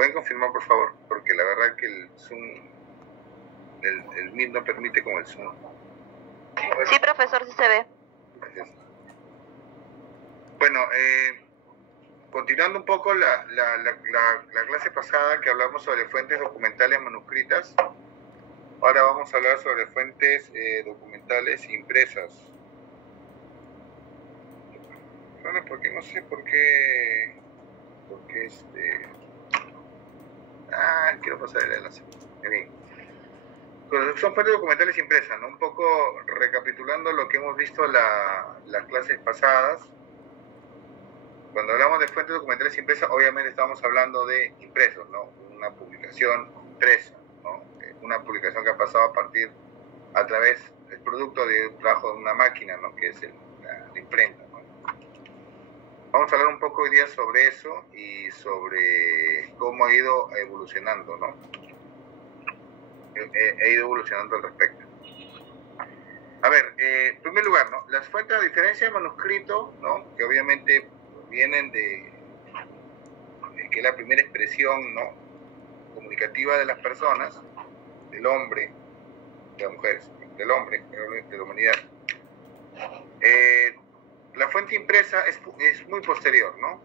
pueden confirmar, por favor? Porque la verdad que el Zoom, el Meet no permite con el Zoom. Sí, profesor, sí se ve. Gracias. Bueno, continuando un poco la clase pasada que hablamos sobre fuentes documentales manuscritas, ahora vamos a hablar sobre fuentes documentales impresas. Bueno, porque no sé por qué quiero pasar el enlace. En fin. Son fuentes documentales impresas, ¿no? Un poco recapitulando lo que hemos visto las clases pasadas. Cuando hablamos de fuentes documentales impresas, obviamente estamos hablando de impresos, ¿no? Una publicación impresa, ¿no? Una publicación que ha pasado a través del producto de un trabajo de una máquina, ¿no? Que es la imprenta, ¿no? Vamos a hablar un poco hoy día sobre eso y sobre cómo ha ido evolucionando, ¿no? He ido evolucionando al respecto. A ver, en primer lugar, ¿no? Las fuentes, a diferencia del manuscrito, ¿no? Que obviamente vienen de que es la primera expresión, ¿no? Comunicativa de las personas, del hombre, de las mujeres, del hombre, de la humanidad. La fuente impresa es muy posterior, ¿no?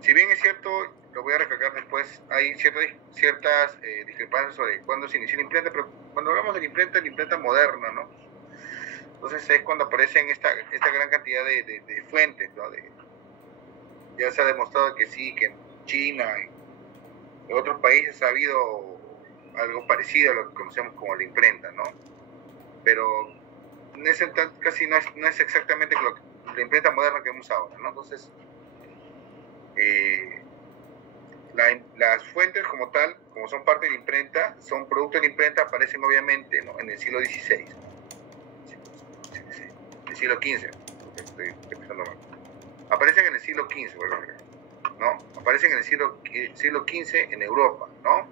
Si bien es cierto, lo voy a recalcar después, hay ciertas discrepancias sobre cuándo se inició la imprenta, pero cuando hablamos de la imprenta moderna, ¿no? Entonces es cuando aparecen esta gran cantidad de fuentes, ¿no? Ya se ha demostrado que sí, que en China y en otros países ha habido algo parecido a lo que conocemos como la imprenta, ¿no? Pero casi no es exactamente la imprenta moderna que vemos ahora, ¿no? Entonces, las fuentes como tal, como son parte de la imprenta, son producto de la imprenta, aparecen obviamente, ¿no? En el siglo XVI, el siglo XV, estoy empezando mal. Aparecen en el siglo XV, ¿no? Aparecen en el siglo XV en Europa, ¿no?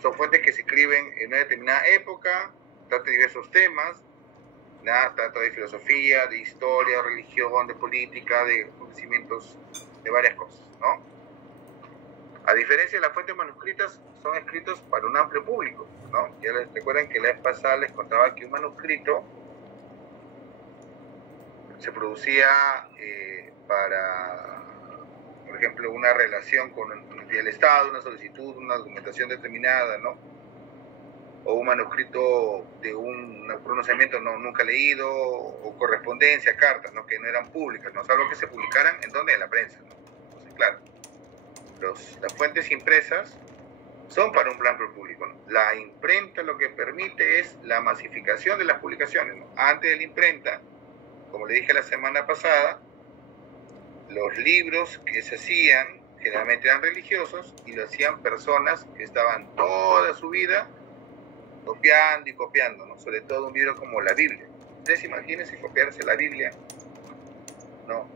Son fuentes que se escriben en una determinada época, tratan de diversos temas, trata de filosofía, de historia, religión, de política, de acontecimientos, de varias cosas, ¿no? A diferencia de las fuentes manuscritas, son escritos para un amplio público, ¿no? Ya les recuerdan que la vez pasada les contaba que un manuscrito se producía para, por ejemplo, una relación con el Estado, una solicitud, una documentación determinada, ¿no? O un manuscrito de un pronunciamiento nunca leído, o correspondencia, cartas, ¿no? Que no eran públicas, ¿no? Salvo que se publicaran en la prensa, ¿no? Entonces, claro, las fuentes impresas son para un amplio público, ¿no? La imprenta lo que permite es la masificación de las publicaciones, ¿no? Antes de la imprenta, como le dije la semana pasada, los libros que se hacían generalmente eran religiosos y lo hacían personas que estaban toda su vida copiando y copiando, ¿no? Sobre todo un libro como la Biblia. Ustedes imagínense copiarse la Biblia, ¿no?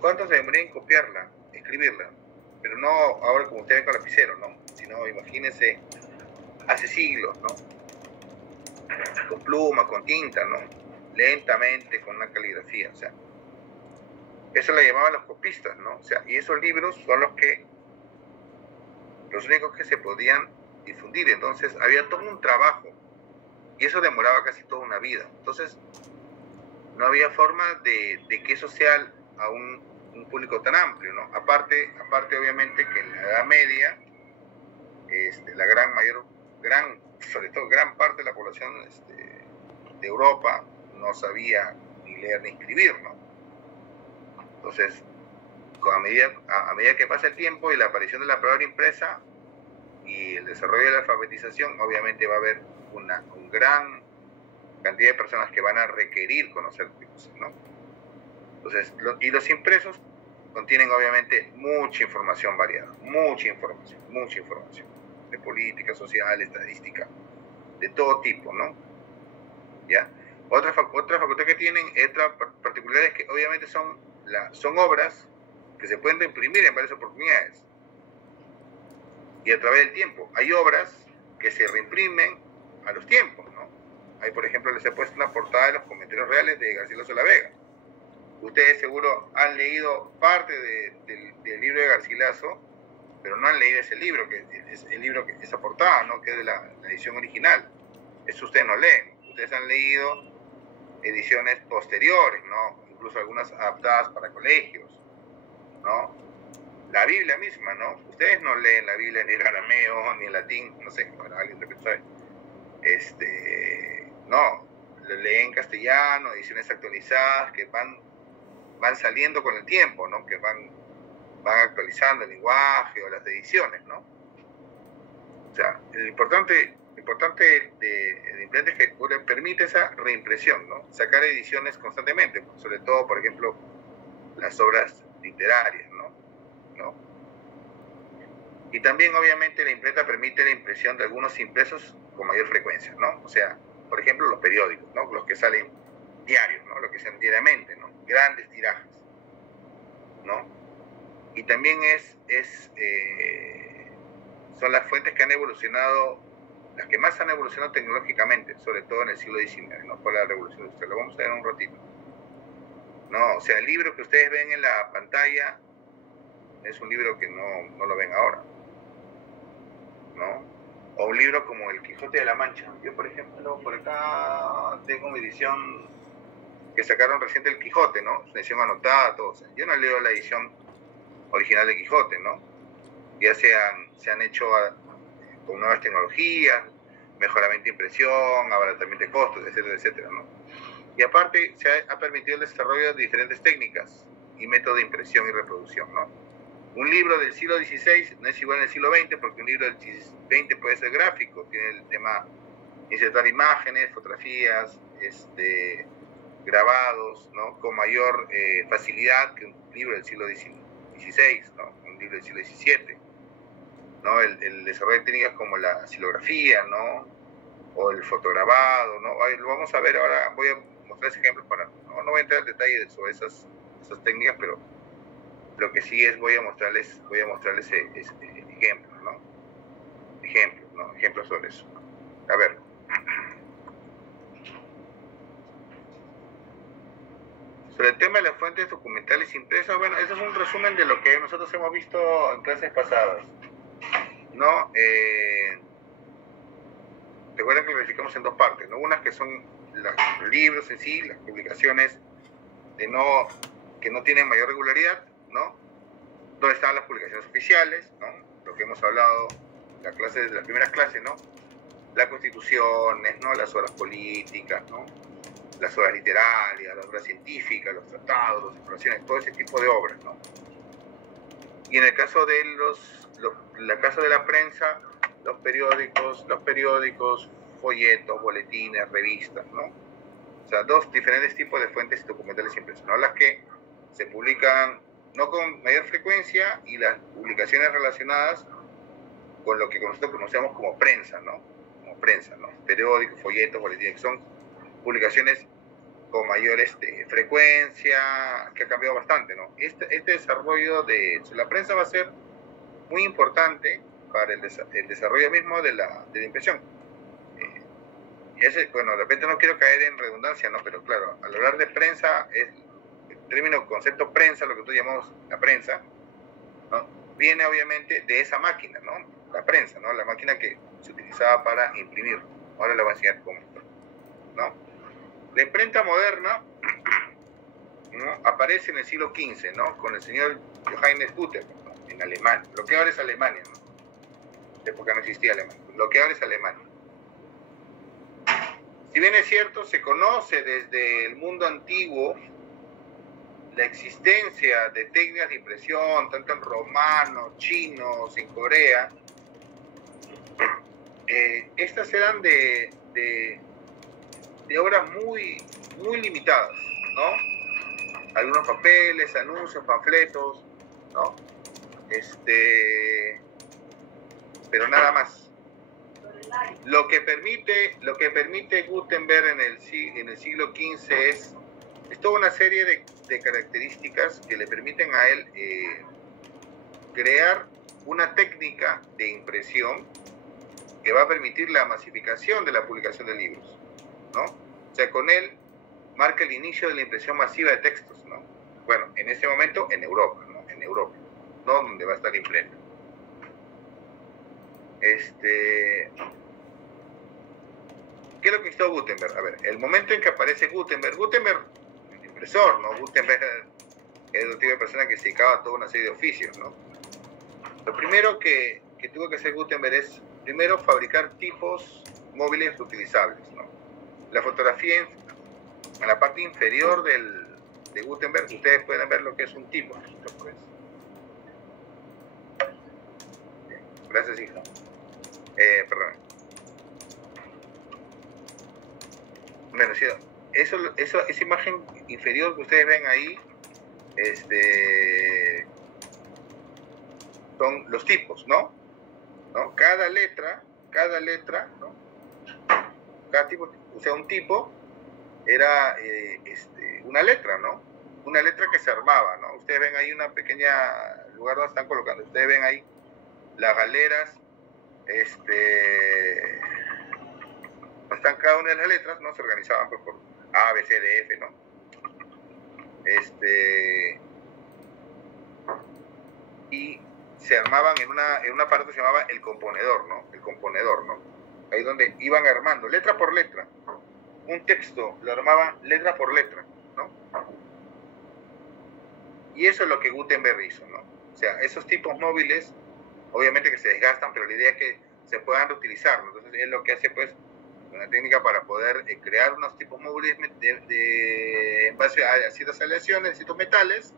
¿Cuánto se demoraría en copiarla, escribirla? Pero no ahora como ustedes con lapicero, ¿no? Sino imagínense hace siglos, ¿no? Con pluma, con tinta, ¿no? Lentamente, con una caligrafía, o sea. Eso le llamaban los copistas, ¿no? O sea, y esos libros son los únicos que se podían difundir. Entonces había todo un trabajo y eso demoraba casi toda una vida. Entonces no había forma de que eso sea a un público tan amplio, ¿no? Aparte obviamente que en la Edad Media sobre todo gran parte de la población de Europa no sabía ni leer ni escribir, ¿no? Entonces, a medida que pasa el tiempo y la aparición de la palabra impresa y el desarrollo de la alfabetización, obviamente va a haber una gran cantidad de personas que van a requerir conocer cosas, ¿no? Entonces, los impresos contienen obviamente mucha información variada, mucha información, de política, social, estadística, de todo tipo, ¿no? ¿Ya? Otra facultad que tienen, otra particularidad es que obviamente son obras que se pueden imprimir en varias oportunidades y a través del tiempo. Hay obras que se reimprimen a los tiempos, ¿no? Ahí, por ejemplo, les he puesto una portada de los comentarios reales de Garcilaso de la Vega, Ustedes seguro han leído parte del libro de Garcilaso, pero no han leído ese libro, que es el libro que esa portada, ¿no? Que es de la edición original. Eso ustedes no leen. Ustedes han leído ediciones posteriores, ¿no? Incluso algunas adaptadas para colegios, ¿no? La Biblia misma, ¿no? Ustedes no leen la Biblia ni en arameo, ni en latín, no sé, bueno, alguien de que sabe. No, lo leen en castellano, ediciones actualizadas que van saliendo con el tiempo, ¿no? Que van actualizando el lenguaje o las ediciones, ¿no? O sea, lo importante de imprenta es que permite esa reimpresión, ¿no? Sacar ediciones constantemente, sobre todo, por ejemplo, las obras literarias, ¿no? Y también, obviamente, la imprenta permite la impresión de algunos impresos con mayor frecuencia, ¿no? O sea, por ejemplo, los periódicos, ¿no? Los que salen diarios, ¿no? Los que salen diariamente, ¿no? Grandes tirajes, ¿no? Y también son las fuentes que han evolucionado, las que más han evolucionado tecnológicamente, sobre todo en el siglo XIX, ¿no? Por la revolución industrial. Lo vamos a ver en un ratito, ¿no? O sea, el libro que ustedes ven en la pantalla es un libro que no lo ven ahora, ¿no? O un libro como El Quijote de la Mancha. Yo, por ejemplo, por acá tengo mi edición que sacaron reciente El Quijote, ¿no? Una edición anotada, todo. O sea, yo no leo la edición original de Quijote, ¿no? Ya se han hecho con nuevas tecnologías, mejoramiento de impresión, abaratamiento de costos, etcétera, etcétera, ¿no? Y aparte se ha permitido el desarrollo de diferentes técnicas y métodos de impresión y reproducción, ¿no? Un libro del siglo XVI no es igual al siglo XX, porque un libro del XX puede ser gráfico, tiene el tema insertar imágenes, fotografías, grabados, ¿no? Con mayor facilidad que un libro del siglo XVI, ¿no? Un libro del siglo XVII, ¿no? El desarrollo de técnicas como la xilografía, ¿no? O el fotograbado, ¿no? Lo vamos a ver ahora, voy a mostrar ese ejemplo no voy a entrar en detalle sobre esas técnicas, pero lo que sí es voy a mostrarles ejemplos, ¿no? Ejemplos sobre eso. A ver. Sobre el tema de las fuentes documentales impresas, bueno, eso es un resumen de lo que nosotros hemos visto en clases pasadas, ¿no? Recuerden que lo verificamos en dos partes, ¿no? Unas que son los libros en sí, las publicaciones que no tienen mayor regularidad, ¿no? ¿Dónde están las publicaciones oficiales, ¿no? Lo que hemos hablado de las primeras clases, ¿no? Las constituciones, ¿no? Las obras políticas, ¿no? Las obras literarias, las obras científicas, los tratados, las exploraciones, todo ese tipo de obras, ¿no? Y en el caso de la prensa, los periódicos, folletos, boletines, revistas, ¿no? O sea, dos diferentes tipos de fuentes documentales impresas, ¿no? Las que se publican no con mayor frecuencia y las publicaciones relacionadas con lo que nosotros conocemos como prensa, ¿no? Como prensa, ¿no? Periódicos, folletos, boletines, que son publicaciones con mayor frecuencia, que ha cambiado bastante, ¿no? Este desarrollo de la prensa va a ser muy importante para el desarrollo mismo de la impresión. Bueno, de repente no quiero caer en redundancia, ¿no? Pero claro, al hablar de prensa, el concepto prensa, lo que nosotros llamamos la prensa, ¿no? Viene obviamente de esa máquina, ¿no? La prensa, ¿no? La máquina que se utilizaba para imprimir. Ahora le voy a enseñar cómo, ¿no? La imprenta moderna, ¿no? Aparece en el siglo XV, ¿no? Con el señor Johannes Gutenberg, ¿no? En Alemania. Lo que ahora es Alemania, ¿no? De época no existía Alemania. Lo que ahora es Alemania. Si bien es cierto, se conoce desde el mundo antiguo la existencia de técnicas de impresión, tanto en romanos, chinos, en Corea, estas eran de obras muy limitadas, ¿no? Algunos papeles, anuncios, panfletos, ¿no? Pero nada más. Lo que permite Gutenberg en el siglo XV es toda una serie de características que le permiten a él crear una técnica de impresión que va a permitir la masificación de la publicación de libros, ¿no? O sea, con él marca el inicio de la impresión masiva de textos, ¿no? Bueno, en ese momento en Europa, ¿no? En Europa, ¿no? Donde va a estar imprenta. ¿Qué es lo que hizo Gutenberg? A ver, el momento en que aparece Gutenberg, el impresor, ¿no? Gutenberg es el tipo de persona que se dedicaba a toda una serie de oficios, ¿no? Lo primero que tuvo que hacer Gutenberg es, primero, fabricar tipos móviles reutilizables, ¿no? La fotografía en la parte inferior de Gutenberg, ustedes pueden ver lo que es un tipo. Pues. Gracias, hija. Perdón. Bueno, sí, esa imagen inferior que ustedes ven ahí, son los tipos, ¿no? Cada letra, ¿no? Cada tipo, o sea, un tipo era una letra, ¿no? Una letra que se armaba, ¿no? Ustedes ven ahí una pequeña lugar donde están colocando. Ustedes ven ahí las galeras, están cada una de las letras, ¿no? Se organizaban pues, por A, B, C, D, F, ¿no? Y se armaban en una parte que se llamaba el componedor, ¿no? El componedor, ¿no? Ahí donde iban armando, letra por letra. Un texto lo armaban letra por letra, ¿no? Y eso es lo que Gutenberg hizo, ¿no? O sea, esos tipos móviles, obviamente que se desgastan, pero la idea es que se puedan reutilizar, ¿no? Entonces, es lo que hace, pues, una técnica para poder crear unos tipos móviles en base a ciertas aleaciones, ciertos metales,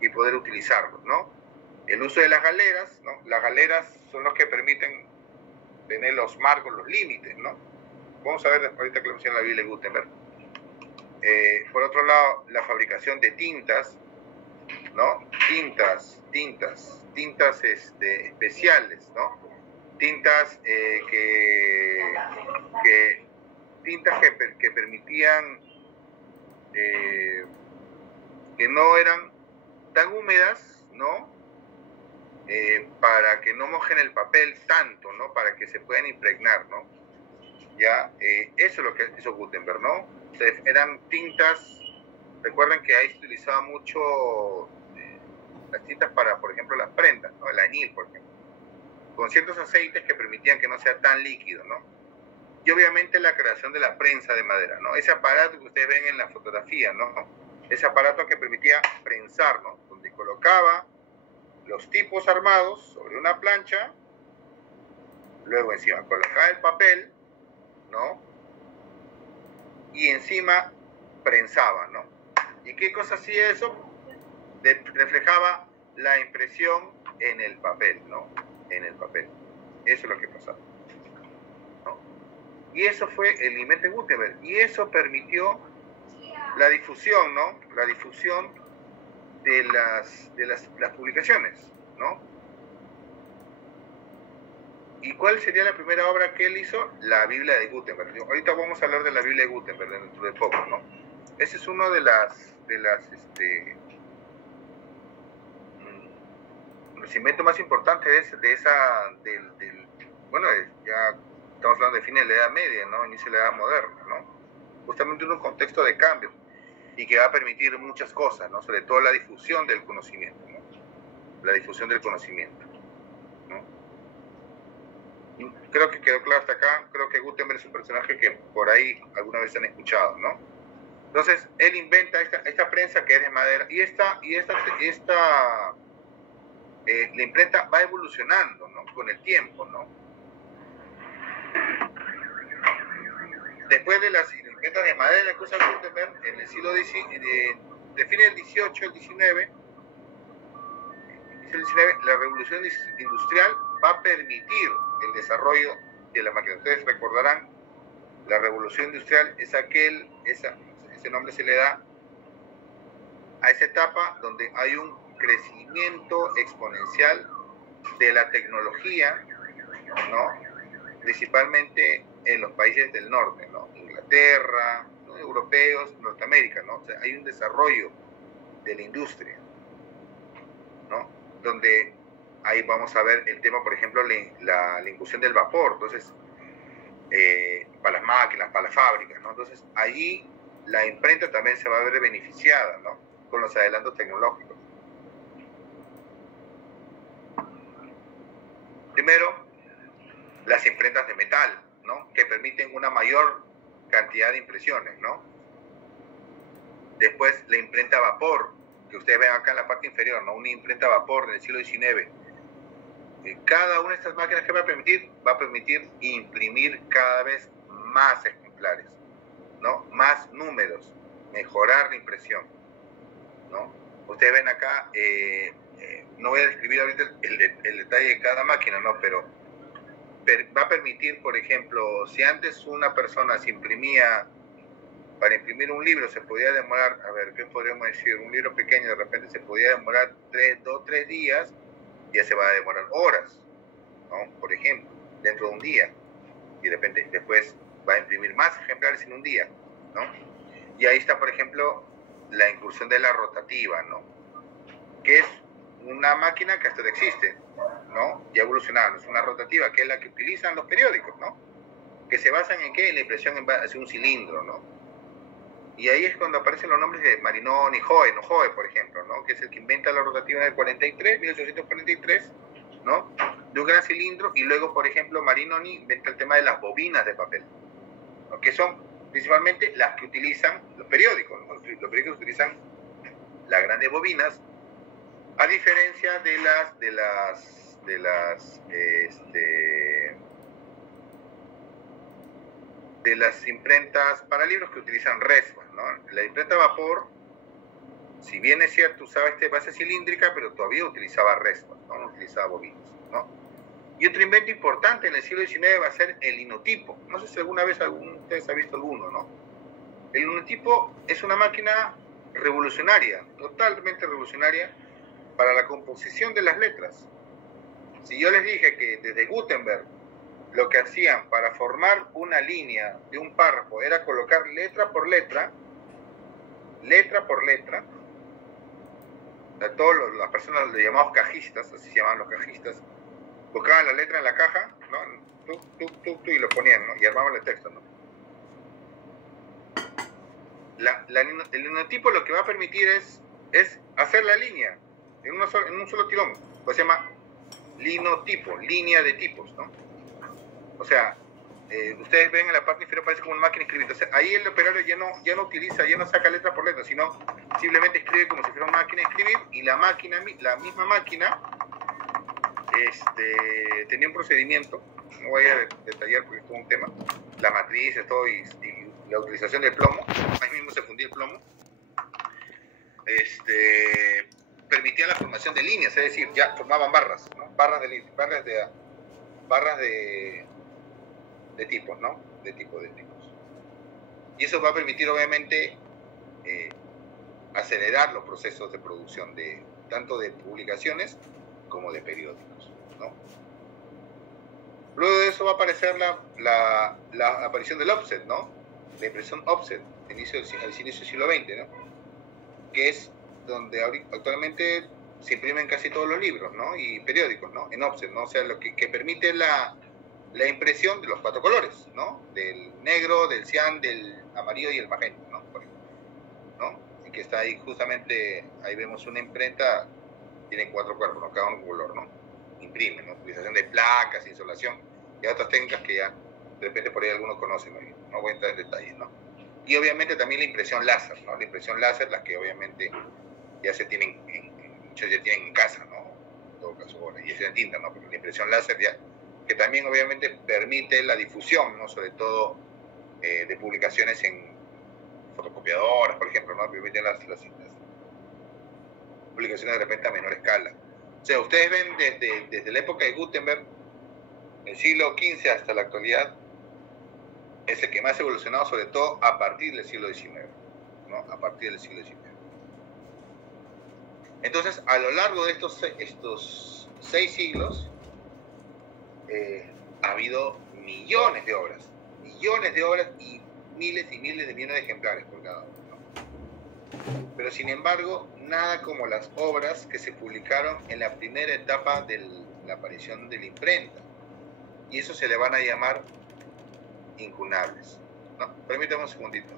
y poder utilizarlos, ¿no? El uso de las galeras, ¿no? Las galeras son los que permiten tener los marcos, los límites, ¿no? Vamos a ver ahorita que lo menciona la Biblia de Gutenberg. Por otro lado, la fabricación de tintas, ¿no? Tintas especiales, ¿no? Tintas que permitían que no eran tan húmedas, ¿no? Para que no mojen el papel tanto, ¿no? Para que se puedan impregnar, ¿no? Ya, eso es lo que hizo Gutenberg, ¿no? O sea, eran tintas, recuerden que ahí se utilizaba mucho las tintas para, por ejemplo, las prendas, ¿no? El añil, por ejemplo, con ciertos aceites que permitían que no sea tan líquido, ¿no? Y obviamente la creación de la prensa de madera, ¿no? Ese aparato que ustedes ven en la fotografía, ¿no? Ese aparato que permitía prensar, ¿no? Donde colocaba los tipos armados sobre una plancha, luego encima colocaba el papel, ¿no? Y encima prensaba, ¿no? ¿Y qué cosa hacía eso? Reflejaba la impresión en el papel, ¿no? En el papel. Eso es lo que pasaba, ¿no? Y eso fue el invento de Gutenberg. Y eso permitió la difusión, ¿no? La difusión de las publicaciones, ¿no? ¿Y cuál sería la primera obra que él hizo? La Biblia de Gutenberg. Ahorita vamos a hablar de la Biblia de Gutenberg dentro de poco, ¿no? Ese es uno de los inventos más importantes bueno, ya estamos hablando de fines de la Edad Media, ¿no? Inicio de la Edad Moderna, ¿no? Justamente en un contexto de cambio y que va a permitir muchas cosas, ¿no? Sobre todo la difusión del conocimiento, ¿no? La difusión del conocimiento, ¿no? Y creo que quedó claro hasta acá. Creo que Gutenberg es un personaje que por ahí alguna vez han escuchado, ¿no? Entonces, él inventa esta prensa que es de madera y la imprenta va evolucionando, ¿no? Con el tiempo, ¿no? Después de las imprentas de madera que usa Gutenberg en el siglo XIX, de fines del XVIII al XIX, la revolución industrial va a permitir el desarrollo de la máquina. Ustedes recordarán, la revolución industrial es ese nombre se le da a esa etapa donde hay un crecimiento exponencial de la tecnología, ¿no? Principalmente en los países del norte, ¿no? Inglaterra, ¿no? Europeos, Norteamérica, ¿no? O sea, hay un desarrollo de la industria, ¿no? Donde ahí vamos a ver el tema, por ejemplo, la incursión del vapor, entonces, para las máquinas, para las fábricas, ¿no? Entonces, allí la imprenta también se va a ver beneficiada, ¿no? con los adelantos tecnológicos. Primero, las imprentas de metal, ¿no? Que permiten una mayor cantidad de impresiones, ¿no? Después, la imprenta a vapor, que ustedes ven acá en la parte inferior, ¿no? Una imprenta a vapor del siglo XIX. Cada una de estas máquinas que va a permitir imprimir cada vez más ejemplares, ¿no? Más números, mejorar la impresión, ¿no? Ustedes ven acá, no voy a describir ahorita el detalle de cada máquina, ¿no? Pero va a permitir, por ejemplo, si antes una persona se imprimía, para imprimir un libro se podía demorar, a ver, ¿qué podríamos decir? Un libro pequeño de repente se podía demorar 2 o 3 días, ya se va a demorar horas, ¿no? Por ejemplo, dentro de un día. Y de repente después va a imprimir más ejemplares en un día, ¿no? Y ahí está, por ejemplo, la incursión de la rotativa, ¿no? Que es una máquina que hasta existe, ¿no? Ya evolucionada, es una rotativa, que es la que utilizan los periódicos, ¿no? Que se basan en ¿qué? En la impresión hacia un cilindro, ¿no? Y ahí es cuando aparecen los nombres de Marinoni, Howe, ¿no? Howe, por ejemplo, ¿no? Que es el que inventa la rotativa en el 43, 1843, ¿no? De un gran cilindro, y luego, por ejemplo, Marinoni inventa el tema de las bobinas de papel, ¿no? Que son principalmente las que utilizan los periódicos, ¿no? Los periódicos utilizan las grandes bobinas, a diferencia de las imprentas para libros que utilizan resmas, ¿no? La imprenta a vapor, si bien es cierto, usaba base cilíndrica, pero todavía utilizaba resmas, ¿no? No utilizaba bobinas, ¿no? Y otro invento importante en el siglo XIX va a ser el linotipo. No sé si alguna vez alguno de ustedes ha visto alguno, ¿no? El linotipo es una máquina revolucionaria, totalmente revolucionaria, para la composición de las letras. Si yo les dije que desde Gutenberg lo que hacían para formar una línea de un párrafo era colocar letra por letra, a todas las personas le llamamos cajistas, así se llamaban los cajistas, buscaban la letra en la caja, ¿no? Y lo ponían, ¿no? Y armaban el texto, ¿no? El linotipo lo que va a permitir es hacer la línea en un solo tirón. Pues se llama linotipo, línea de tipos, ¿no? O sea, ustedes ven en la parte inferior parece como una máquina escribiendo. O sea, ahí el operario ya no saca letra por letra, sino simplemente escribe como si fuera una máquina de escribir, y la misma máquina tenía un procedimiento, no voy a detallar porque es todo un tema, las matrices, todo, y la utilización del plomo, ahí mismo se fundía el plomo, permitía la formación de líneas, es decir, ya formaban barras, ¿no? barras de tipos, ¿no? De tipos. Y eso va a permitir, obviamente, acelerar los procesos de producción tanto de publicaciones como de periódicos, ¿no? Luego de eso va a aparecer la aparición del offset, ¿no? La impresión offset, al inicio del siglo XX, ¿no? Que es donde actualmente se imprimen casi todos los libros, ¿no? Y periódicos, ¿no? En offset, ¿no? O sea, lo que permite la impresión de los 4 colores, ¿no? Del negro, del cian, del amarillo y el magenta, ¿no? Por ejemplo, ¿no? Y que está ahí justamente, ahí vemos una imprenta, tiene 4 cuerpos, ¿no? Cada uno un color, ¿no? Imprime, ¿no? Utilización de placas, insolación y otras técnicas que ya de repente por ahí algunos conocen, ¿no? No voy a entrar en detalles, ¿no? Y obviamente también la impresión láser, ¿no? La impresión láser, las que obviamente ya se tienen, muchos ya tienen en casa, ¿no? En todo caso, bueno, y es en tinta, ¿no? Pero la impresión láser ya, que también obviamente permite la difusión, ¿no? Sobre todo de publicaciones en fotocopiadoras, por ejemplo, ¿no? Permiten las publicaciones de repente a menor escala. O sea, ustedes ven desde la época de Gutenberg, el siglo XV hasta la actualidad, es el que más ha evolucionado, sobre todo a partir del siglo XIX, ¿no? A partir del siglo XIX. Entonces, a lo largo de estos 6 siglos, ha habido millones de obras y miles y miles de millones de ejemplares por cada uno, ¿no? Pero sin embargo, nada como las obras que se publicaron en la primera etapa de la aparición de la imprenta, y eso se le van a llamar incunables, ¿no? Permítame un segundito.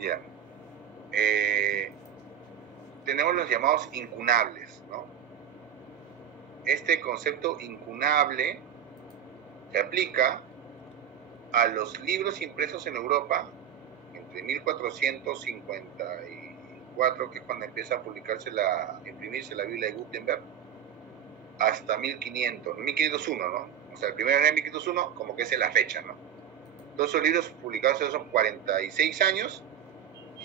Ya. Tenemos los llamados incunables, ¿no? Este concepto incunable se aplica a los libros impresos en Europa entre 1454, que es cuando empieza a imprimirse la Biblia de Gutenberg, hasta 1501, ¿no? O sea, el primero en 1501 como que es la fecha, ¿no? Todos esos libros publicados en esos 46 años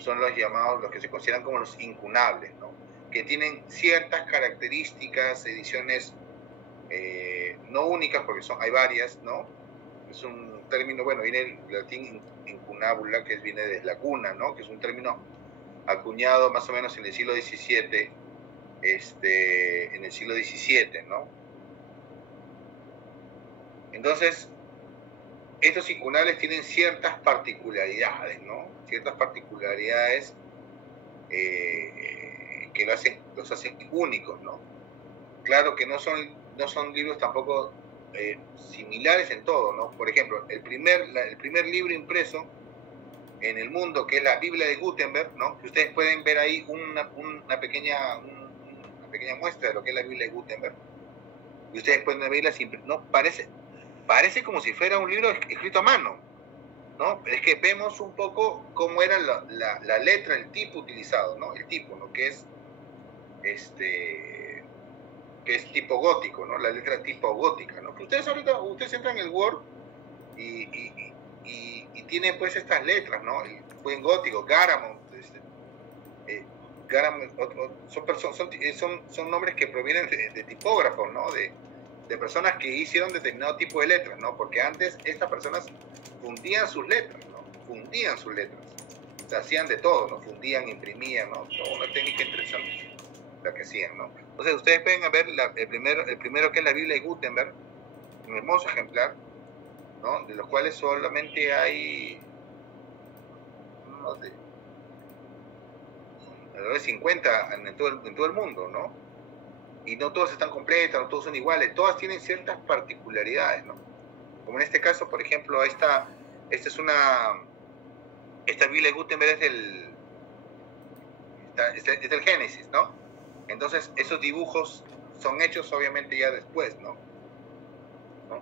son los llamados, los que se consideran como los incunables, ¿no? Que tienen ciertas características, ediciones no únicas, porque hay varias, ¿no? Es un término, bueno, viene del latín incunabula, que viene de la cuna, ¿no? Que es un término acuñado más o menos en el siglo XVII, ¿no? Entonces, estos incunables tienen ciertas particularidades, ¿no? Ciertas particularidades que los hacen únicos, ¿no? Claro que no son libros tampoco similares en todo, ¿no? Por ejemplo, el primer libro impreso en el mundo, que es la Biblia de Gutenberg, ¿no? Que ustedes pueden ver ahí una pequeña muestra de lo que es la Biblia de Gutenberg, y ustedes pueden verla siempre, ¿no? Parece como si fuera un libro escrito a mano, ¿no? Pero es que vemos un poco cómo era la letra, el tipo utilizado, ¿no? El tipo, ¿no? Que es tipo gótico, ¿no? La letra tipo gótica, ¿no? Que ustedes entran en el Word y tienen pues estas letras, ¿no? En gótico, Garamond, son nombres que provienen de tipógrafos, ¿no? De personas que hicieron determinado tipo de letras, ¿no? Porque antes estas personas fundían sus letras, ¿no? Fundían sus letras. O sea, hacían de todo, ¿no? Fundían, imprimían, ¿no? Toda una técnica interesante la que hacían, ¿no? Entonces, ustedes pueden ver el primero que es la Biblia de Gutenberg, un hermoso ejemplar, ¿no? De los cuales solamente hay alrededor de 50 en todo el mundo, ¿no? Y no todas están completas, no todos son iguales, todas tienen ciertas particularidades, ¿no? Como en este caso, por ejemplo, esta Biblia de Gutenberg es del Génesis, ¿no? Entonces, esos dibujos son hechos obviamente ya después, ¿no?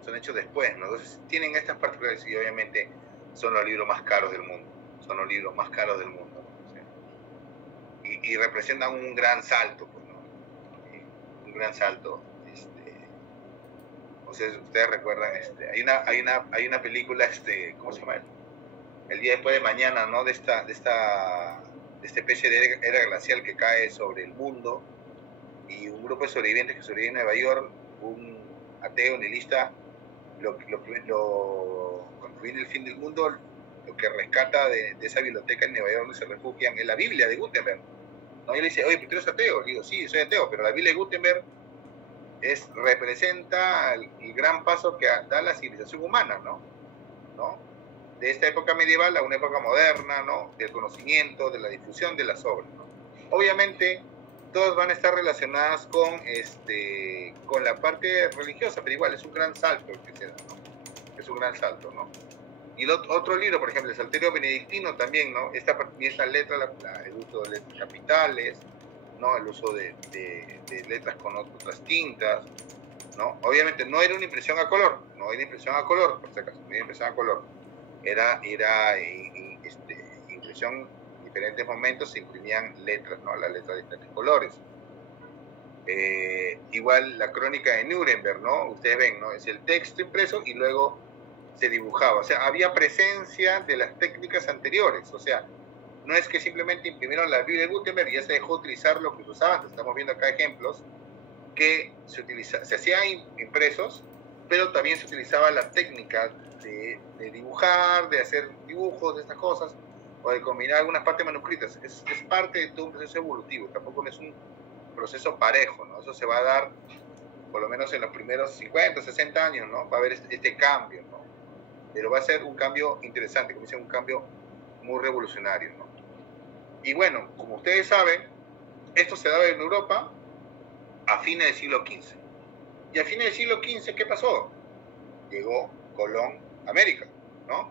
Son hechos después, ¿no? Entonces, tienen estas particularidades y obviamente son los libros más caros del mundo, ¿no? Y representan un gran salto, pues, ¿no? Un gran salto. Ustedes recuerdan, hay una película, ¿cómo se llama? El día después de mañana, ¿no? De esta especie de era glacial que cae sobre el mundo, y un grupo de sobrevivientes que sobrevive en Nueva York, un ateo nihilista, cuando viene el fin del mundo, lo que rescata de esa biblioteca en Nueva York donde se refugian es la Biblia de Gutenberg, ¿no? Y él dice, oye, ¿pero tú eres ateo? Le digo, sí, soy ateo, pero la Biblia de Gutenberg representa el gran paso que da la civilización humana, ¿no? De esta época medieval a una época moderna, ¿no? Del conocimiento, de la difusión de las obras, ¿no? Obviamente, todas van a estar relacionadas con la parte religiosa, pero igual es un gran salto el que se da, ¿no? Es un gran salto, ¿no? Y otro libro, por ejemplo, el Salterio Benedictino también, ¿no? Esta letra, el uso de letras capitales, ¿no? El uso de letras con otras tintas, ¿no? Obviamente no era una impresión a color, por si acaso, no era impresión a color. Era impresión en diferentes momentos, se imprimían letras, ¿no? Las letras de diferentes colores. Igual la crónica de Nuremberg, ¿no? Ustedes ven, ¿no? Es el texto impreso y luego se dibujaba. O sea, había presencia de las técnicas anteriores. O sea, no es que simplemente imprimieron la Biblia de Gutenberg y ya se dejó utilizar lo que se usaba antes. Estamos viendo acá ejemplos que se hacían impresos, pero también se utilizaba la técnica de dibujar, de hacer dibujos de estas cosas, o de combinar algunas partes manuscritas. Es parte de todo un proceso evolutivo, tampoco no es un proceso parejo, ¿no? Eso se va a dar por lo menos en los primeros 50, 60 años, ¿no? Va a haber este cambio, ¿no? Pero va a ser un cambio interesante, como dicen, un cambio muy revolucionario, ¿no? Y bueno, como ustedes saben, esto se daba en Europa a fines del siglo XV. Y a fines del siglo XV, ¿qué pasó? Llegó Colón a América, ¿no?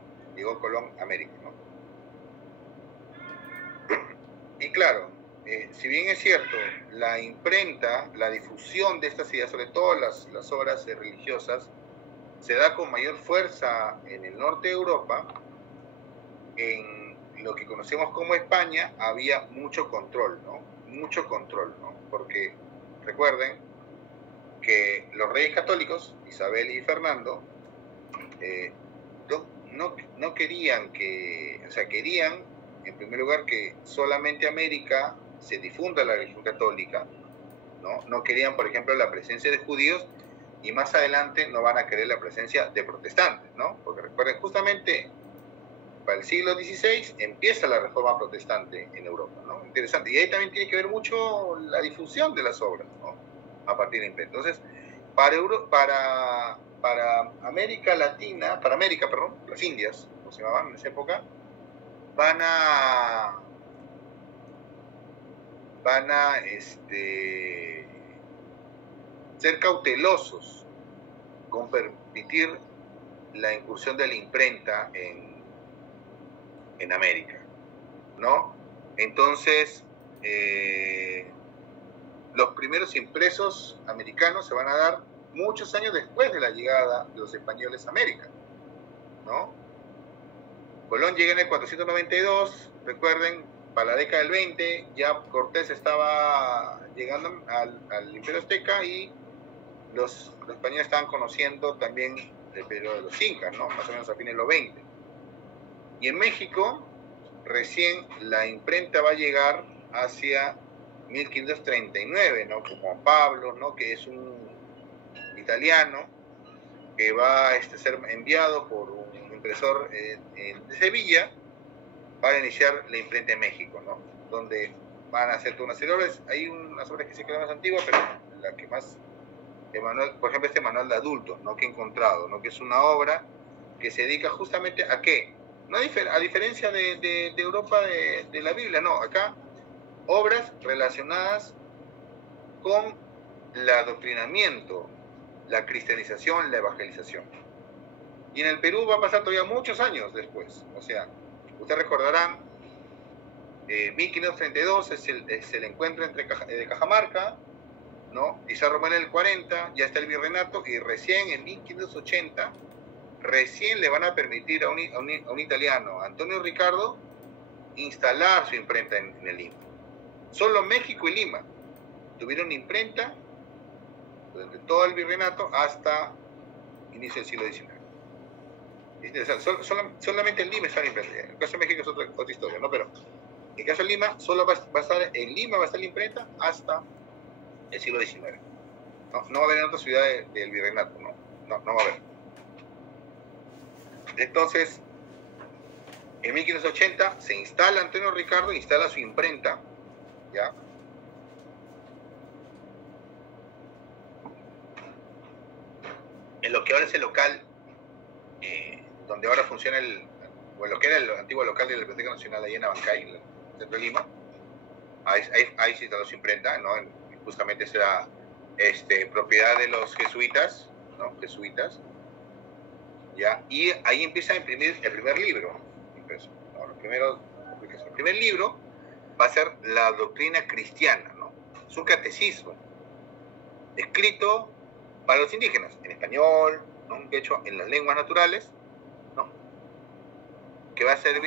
Y claro, si bien es cierto, la imprenta, la difusión de estas ideas, sobre todo las obras religiosas, se da con mayor fuerza en el norte de Europa. En lo que conocemos como España había mucho control, ¿no? Mucho control, ¿no? Porque recuerden que los reyes católicos, Isabel y Fernando, no querían que, o sea, querían en primer lugar que solamente América se difunda la religión católica, ¿no? No querían, por ejemplo, la presencia de judíos, y más adelante no van a querer la presencia de protestantes, ¿no? Porque recuerden, justamente para el siglo XVI empieza la reforma protestante en Europa, ¿no? Interesante. Y ahí también tiene que ver mucho la difusión de las obras, ¿no? A partir de imprenta. Entonces, para América Latina, para América, perdón, las Indias, como se llamaban en esa época, van a ser cautelosos con permitir la incursión de la imprenta en América, ¿no? Entonces, los primeros impresos americanos se van a dar muchos años después de la llegada de los españoles a América, ¿no? Colón llega en el 492, recuerden, para la década del 20, ya Cortés estaba llegando al Imperio Azteca y los españoles estaban conociendo también el periodo de los incas, ¿no? Más o menos a fines de los 20. Y en México, recién la imprenta va a llegar hacia 1539, ¿no? Con Juan Pablo, ¿no? Que es un italiano que va a ser enviado por un impresor de Sevilla para iniciar la imprenta en México, ¿no? Donde van a hacer toda una serie de obras. Hay unas obras que se quedan más antiguas, pero la que más... por ejemplo, este manual de adultos, ¿no? Que he encontrado, ¿no? Que es una obra que se dedica justamente a qué. No a diferencia de Europa de la Biblia, no. Acá, obras relacionadas con el adoctrinamiento, la cristianización, la evangelización. Y en el Perú va a pasar todavía muchos años después. O sea, ustedes recordarán, 1532 es el encuentro de Cajamarca, ¿no? Y San Román en el 40, ya está el virreinato, y recién en 1580, recién le van a permitir a un italiano, Antonio Ricardo, instalar su imprenta en el Lima. Solo México y Lima tuvieron imprenta durante todo el virreinato hasta inicio del siglo XIX. Solamente en Lima está la imprenta. En el caso de México es otra historia, ¿no? Pero en el caso de Lima, solo va a estar en Lima va a estar la imprenta hasta el siglo XIX. No va a haber en otra ciudad del virreinato, no va a haber. Entonces, en 1580 se instala Antonio Ricardo, instala su imprenta, ¿ya? En lo que ahora es el local, donde ahora funciona lo que era el antiguo local de la Biblioteca Nacional, ahí en Abancay, en el centro de Lima, ahí se instaló su imprenta, ¿no? Justamente será propiedad de los jesuitas, ¿no? Jesuitas, ¿ya? Y ahí empieza a imprimir el primer libro impreso, ¿no? El primer libro va a ser la doctrina cristiana, ¿no? Es un catecismo escrito para los indígenas, en español, ¿no? De hecho, en las lenguas naturales, ¿no? Que va a ser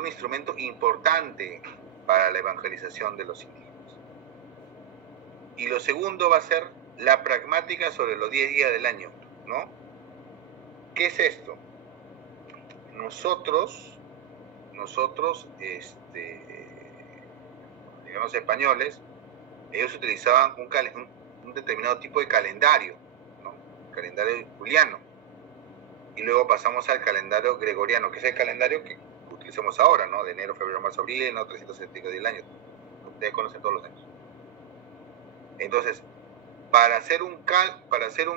un instrumento importante para la evangelización de los indígenas. Y lo segundo va a ser la pragmática sobre los 10 días del año, ¿no? ¿Qué es esto? Nosotros, digamos españoles, ellos utilizaban un determinado tipo de calendario, ¿no? Calendario juliano. Y luego pasamos al calendario gregoriano, que es el calendario que utilizamos ahora, ¿no? De enero, febrero, marzo, abril, ¿no? 365 días del año. Ustedes conocen todos los años. Entonces, para hacer un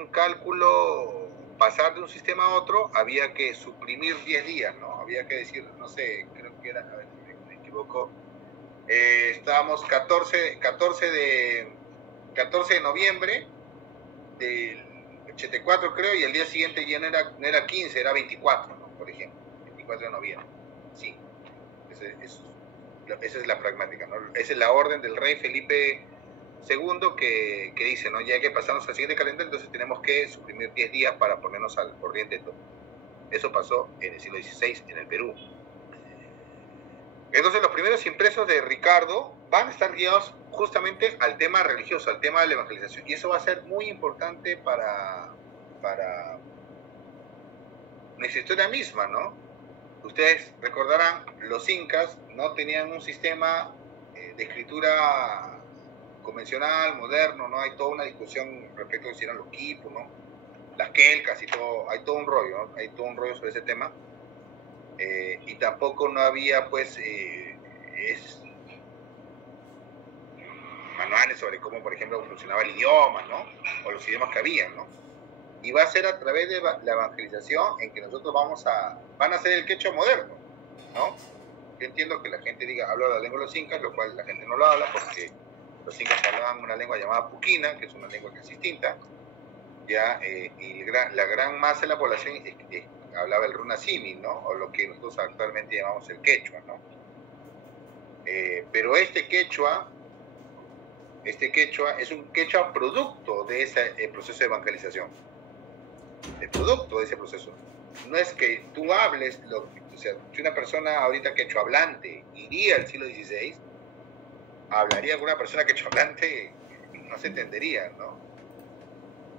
cálculo, pasar de un sistema a otro, había que suprimir 10 días, ¿no? Había que decir, no sé, creo que era, a ver si me equivoco, estábamos 14 de noviembre del 84, creo, y el día siguiente ya no era 15, era 24, ¿no? Por ejemplo, 24 de noviembre. Sí, Esa es la pragmática, ¿no? Esa es la orden del rey Felipe II que dice, ¿no? Ya que pasamos al siguiente calendario, entonces tenemos que suprimir 10 días para ponernos al corriente de todo. Eso pasó en el siglo XVI en el Perú. Entonces los primeros impresos de Ricardo van a estar guiados justamente al tema religioso, al tema de la evangelización. Y eso va a ser muy importante para nuestra historia misma, ¿no? Ustedes recordarán, los incas no tenían un sistema de escritura convencional, moderno, ¿no? Hay toda una discusión respecto a si eran los quipus, ¿no? Las quelcas y todo, hay todo un rollo, ¿no? Hay todo un rollo sobre ese tema. Y tampoco no había, pues, manuales sobre cómo, por ejemplo, funcionaba el idioma, ¿no? O los idiomas que había, ¿no? Y va a ser a través de la evangelización en que nosotros van a ser el quechua moderno, ¿no? Yo entiendo que la gente diga, habla la lengua de los incas, lo cual la gente no lo habla porque los incas hablaban una lengua llamada puquina, que es una lengua que es distinta, ¿ya? Y la gran masa de la población hablaba el runa símil, ¿no? O lo que nosotros actualmente llamamos el quechua, ¿no? Pero este quechua es un quechua producto de ese proceso de evangelización. El producto de ese proceso. No es que tú hables, o sea, si una persona ahorita quechua hablante iría al siglo XVI, hablaría con una persona quechua hablante, no se entendería, ¿no?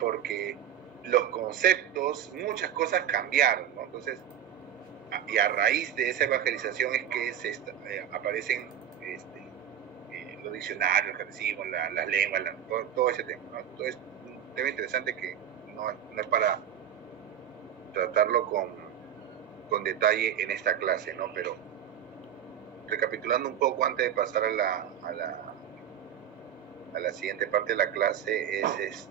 Porque los conceptos, muchas cosas cambiaron, ¿no? Entonces, y a raíz de esa evangelización es que aparecen los diccionarios, el catecismo, las lenguas, todo ese tema, ¿no? Todo es un tema interesante que no es para tratarlo con detalle en esta clase, ¿no? Pero recapitulando un poco antes de pasar a la siguiente parte de la clase, es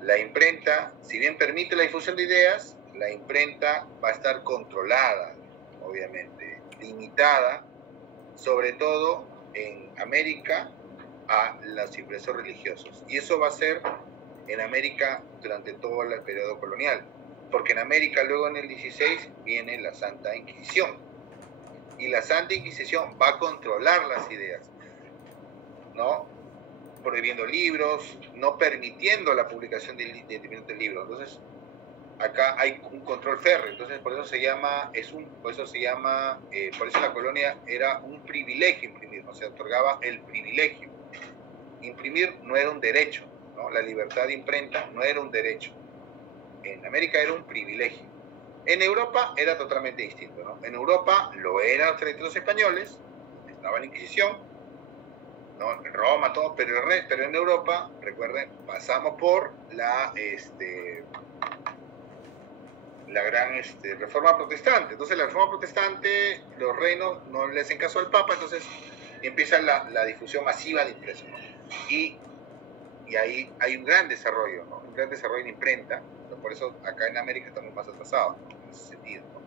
la imprenta, si bien permite la difusión de ideas, la imprenta va a estar controlada, obviamente, limitada, sobre todo en América, a los impresos religiosos. Y eso va a ser en América durante todo el periodo colonial, porque en América luego en el 16 viene la Santa Inquisición, y la Santa Inquisición va a controlar las ideas, ¿no? Prohibiendo libros, no permitiendo la publicación de libros. Entonces, acá hay un control férreo. Entonces, por eso se llama, por eso la colonia era un privilegio imprimir, ¿no? Se otorgaba el privilegio. Imprimir no era un derecho, ¿no? La libertad de imprenta no era un derecho. En América era un privilegio. En Europa era totalmente distinto, ¿no? En Europa lo eran los territorios españoles, estaba la Inquisición, ¿no? En Roma, todo, pero en Europa, recuerden, pasamos por la gran reforma protestante. Entonces la reforma protestante, los reinos no le hacen caso al Papa, entonces empieza la difusión masiva de impresos, ¿no? Y ahí hay un gran desarrollo, ¿no? Un gran desarrollo en imprenta. Por eso acá en América estamos más atrasados, ¿no? En ese sentido, ¿no?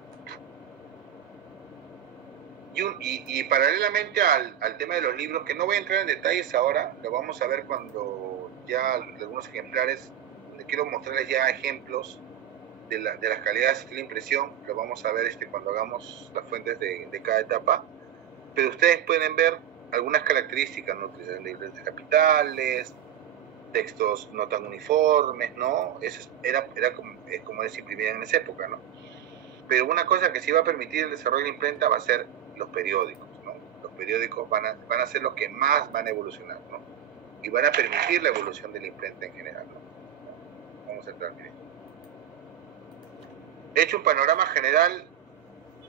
Y paralelamente al tema de los libros, que no voy a entrar en detalles ahora, lo vamos a ver cuando ya algunos ejemplares, donde quiero mostrarles ya ejemplos de las calidades de la impresión, lo vamos a ver cuando hagamos las fuentes de cada etapa, pero ustedes pueden ver algunas características, ¿no? Utilización de letras capitales, textos no tan uniformes, ¿no? Eso era como se imprimían en esa época, ¿no? Pero una cosa que sí va a permitir el desarrollo de la imprenta va a ser los periódicos, ¿no? Los periódicos van a ser los que más van a evolucionar, ¿no? Y van a permitir la evolución de la imprenta en general, ¿no? Vamos a entrar, miren. He hecho un panorama general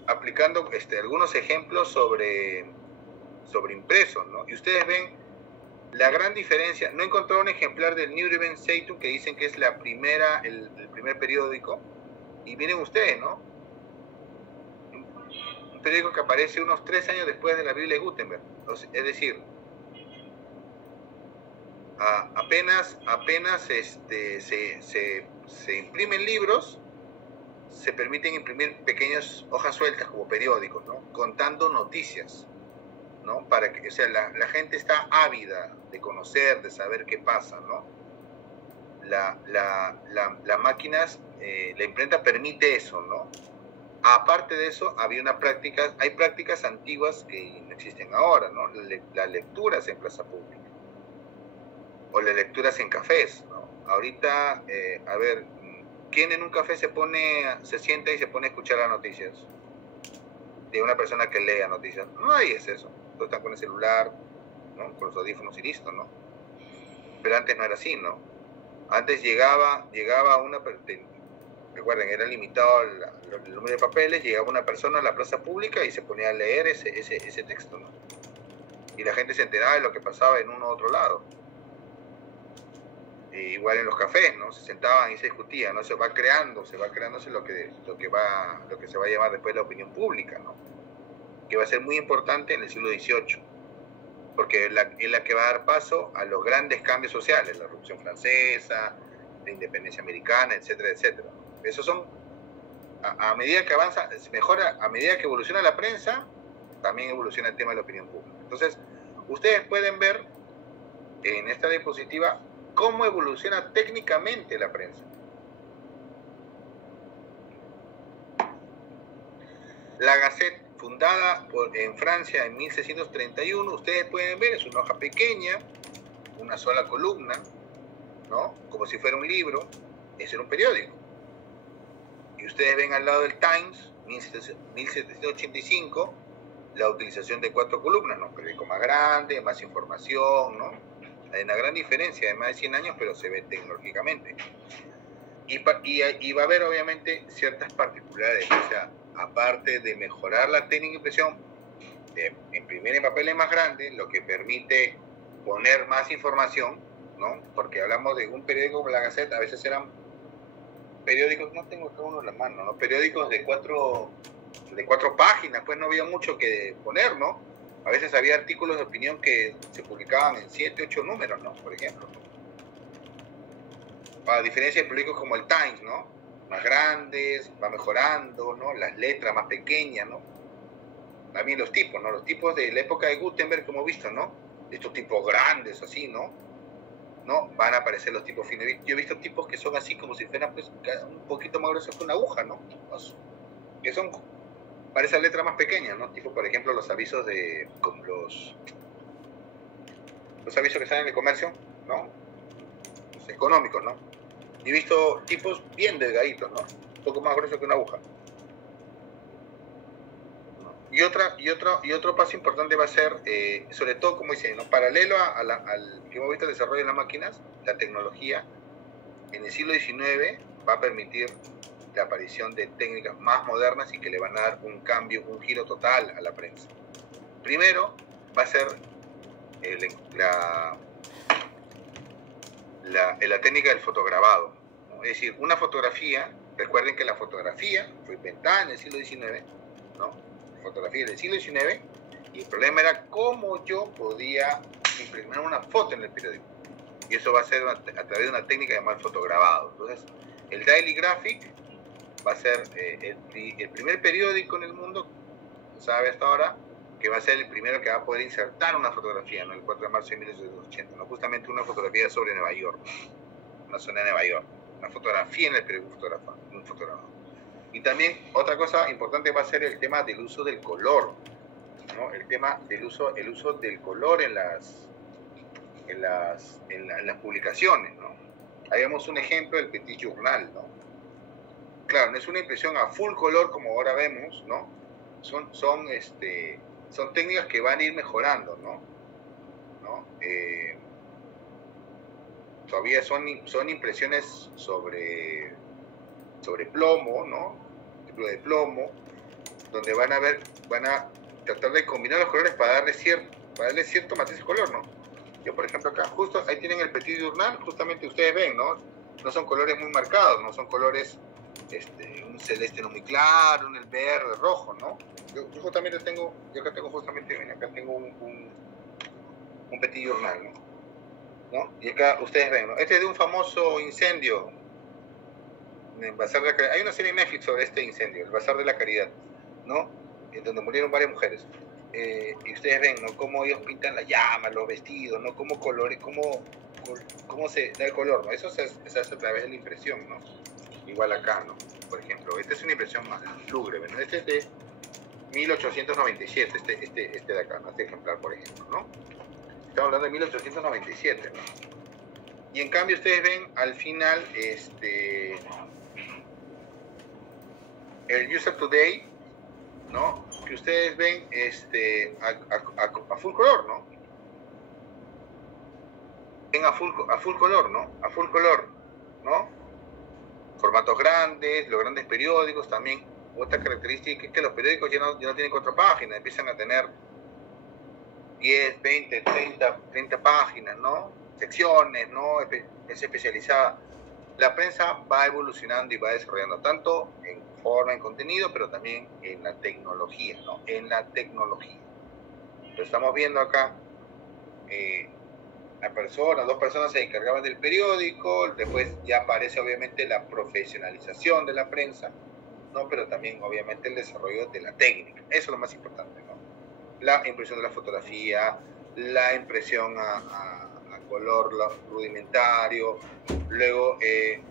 aplicando algunos ejemplos sobre impresos, ¿no? Y ustedes ven la gran diferencia. No he encontrado un ejemplar del Nieuwe Zeitung que dicen que es el primer periódico, y miren ustedes, ¿no? Un periódico que aparece unos 3 años después de la Biblia de Gutenberg. Es decir, apenas se imprimen libros, se permiten imprimir pequeñas hojas sueltas como periódicos, ¿no? Contando noticias, ¿no? Para que, o sea, la gente está ávida de conocer, de saber qué pasa, ¿no? Las máquinas, la imprenta permite eso, ¿no? Aparte de eso, hay prácticas antiguas que no existen ahora, ¿no? Las lecturas en plaza pública o las lecturas en cafés, ¿no? Ahorita, a ver, ¿quién en un café se sienta y se pone a escuchar las noticias? De una persona que lea noticias. No hay eso. Todos están con el celular, ¿no? Con los audífonos y listo, ¿no? Pero antes no era así, ¿no? Antes llegaba una... Recuerden, era limitado el número de papeles, llegaba una persona a la plaza pública y se ponía a leer ese texto, ¿no? Y la gente se enteraba de lo que pasaba en uno u otro lado. Igual en los cafés, ¿no? Se sentaban y se discutían, ¿no? Se va creándose lo que se va a llamar después la opinión pública, ¿no? Que va a ser muy importante en el siglo XVIII, porque es la que va a dar paso a los grandes cambios sociales, la Revolución Francesa, la independencia americana, etcétera, etcétera. Esos son, a medida que avanza, mejora, a medida que evoluciona la prensa, también evoluciona el tema de la opinión pública. Entonces, ustedes pueden ver en esta diapositiva cómo evoluciona técnicamente la prensa. La Gazette, fundada en Francia en 1631, ustedes pueden ver, es una hoja pequeña, una sola columna, ¿no? Como si fuera un libro, ese era un periódico. Y ustedes ven al lado del Times, 1785, la utilización de 4 columnas, ¿no? Un periódico más grande, más información, ¿no? Hay una gran diferencia de más de 100 años, pero se ve tecnológicamente. Y va a haber, obviamente, ciertas particularidades. O sea, aparte de mejorar la técnica de impresión, de imprimir en papeles más grandes, lo que permite poner más información, ¿no? Porque hablamos de un periódico como la Gaceta, a veces eran periódicos, no tengo cada uno en la mano, ¿no? Periódicos de cuatro páginas, pues no había mucho que poner, ¿no? A veces había artículos de opinión que se publicaban en 7, 8 números, ¿no? Por ejemplo. A diferencia de periódicos como el Times, ¿no? Más grandes, va mejorando, ¿no? Las letras más pequeñas, ¿no? También los tipos, ¿no? Los tipos de la época de Gutenberg, como hemos visto, ¿no? Estos tipos grandes, así, ¿no? Van a aparecer los tipos finos. Yo he visto tipos que son así como si fueran, pues, un poquito más gruesos que una aguja, ¿no? Que son para esas letras más pequeñas, ¿no? Tipo, por ejemplo, los avisos como los avisos que salen de comercio, ¿no? Los económicos, ¿no? He visto tipos bien delgaditos, ¿no? Un poco más gruesos que una aguja. Y otro paso importante va a ser, sobre todo, como dice, ¿no? Paralelo al que hemos visto el desarrollo de las máquinas, la tecnología en el siglo XIX va a permitir la aparición de técnicas más modernas y que le van a dar un cambio, un giro total a la prensa. Primero va a ser la técnica del fotograbado, ¿no? Es decir, una fotografía, recuerden que la fotografía fue inventada en el siglo XIX, ¿no? Fotografía del siglo XIX, y el problema era cómo yo podía imprimir una foto en el periódico. Y eso va a ser a través de una técnica llamada fotograbado. Entonces, el Daily Graphic va a ser el primer periódico en el mundo, se sabe hasta ahora, que va a ser el primero que va a poder insertar una fotografía, ¿no? El 4 de marzo de 1980, ¿no? Justamente una fotografía sobre Nueva York, una zona de Nueva York, una fotografía en el periódico fotografado. Y también otra cosa importante va a ser el tema del uso del color, ¿no? El tema del uso del color en las publicaciones, ¿no? Ahí vemos un ejemplo del Petit Journal, ¿no? Claro, no es una impresión a full color como ahora vemos, ¿no? Son técnicas que van a ir mejorando, ¿no? Todavía son impresiones sobre plomo, ¿no? Tipo de plomo, donde van a tratar de combinar los colores para darle cierto matiz de color, ¿no? Yo, por ejemplo, acá, justo ahí tienen el Petit Journal, justamente ustedes ven, ¿no? No son colores muy marcados, no son colores, un celeste no muy claro, un verde, rojo, ¿no? Yo justamente tengo justamente, miren, acá tengo un Petit Journal, ¿no? Y acá ustedes ven, ¿no? Este es de un famoso incendio en el Bazar de la Caridad. Hay una serie en Netflix sobre este incendio, el Bazar de la Caridad, ¿no? En donde murieron varias mujeres. Y ustedes ven, ¿no? Cómo ellos pintan las llamas, los vestidos, ¿no? Cómo colores, cómo se da el color, ¿no? Eso se hace a través de la impresión, ¿no? igual acá, ¿no? Por ejemplo, esta es una impresión más lúgubre, ¿no? Este es de 1897, este de acá, ¿no? Este ejemplar, por ejemplo, ¿no? Estamos hablando de 1897, ¿no? Y en cambio ustedes ven al final el User Today, ¿no? Que ustedes ven a full color, ¿no? Ven a full color, ¿no? A full color, ¿no? Formatos grandes, los grandes periódicos también. Otra característica es que los periódicos ya no tienen contrapáginas, empiezan a tener 10, 20, 30 páginas, ¿no? Secciones, ¿no? Es especializada. La prensa va evolucionando y va desarrollando tanto en forma, en contenido, pero también en la tecnología, ¿no? En la tecnología. Lo estamos viendo acá. Dos personas se encargaban del periódico, después ya aparece obviamente la profesionalización de la prensa, ¿no? Pero también obviamente el desarrollo de la técnica. Eso es lo más importante, ¿no? La impresión de la fotografía, la impresión a color rudimentario, luego,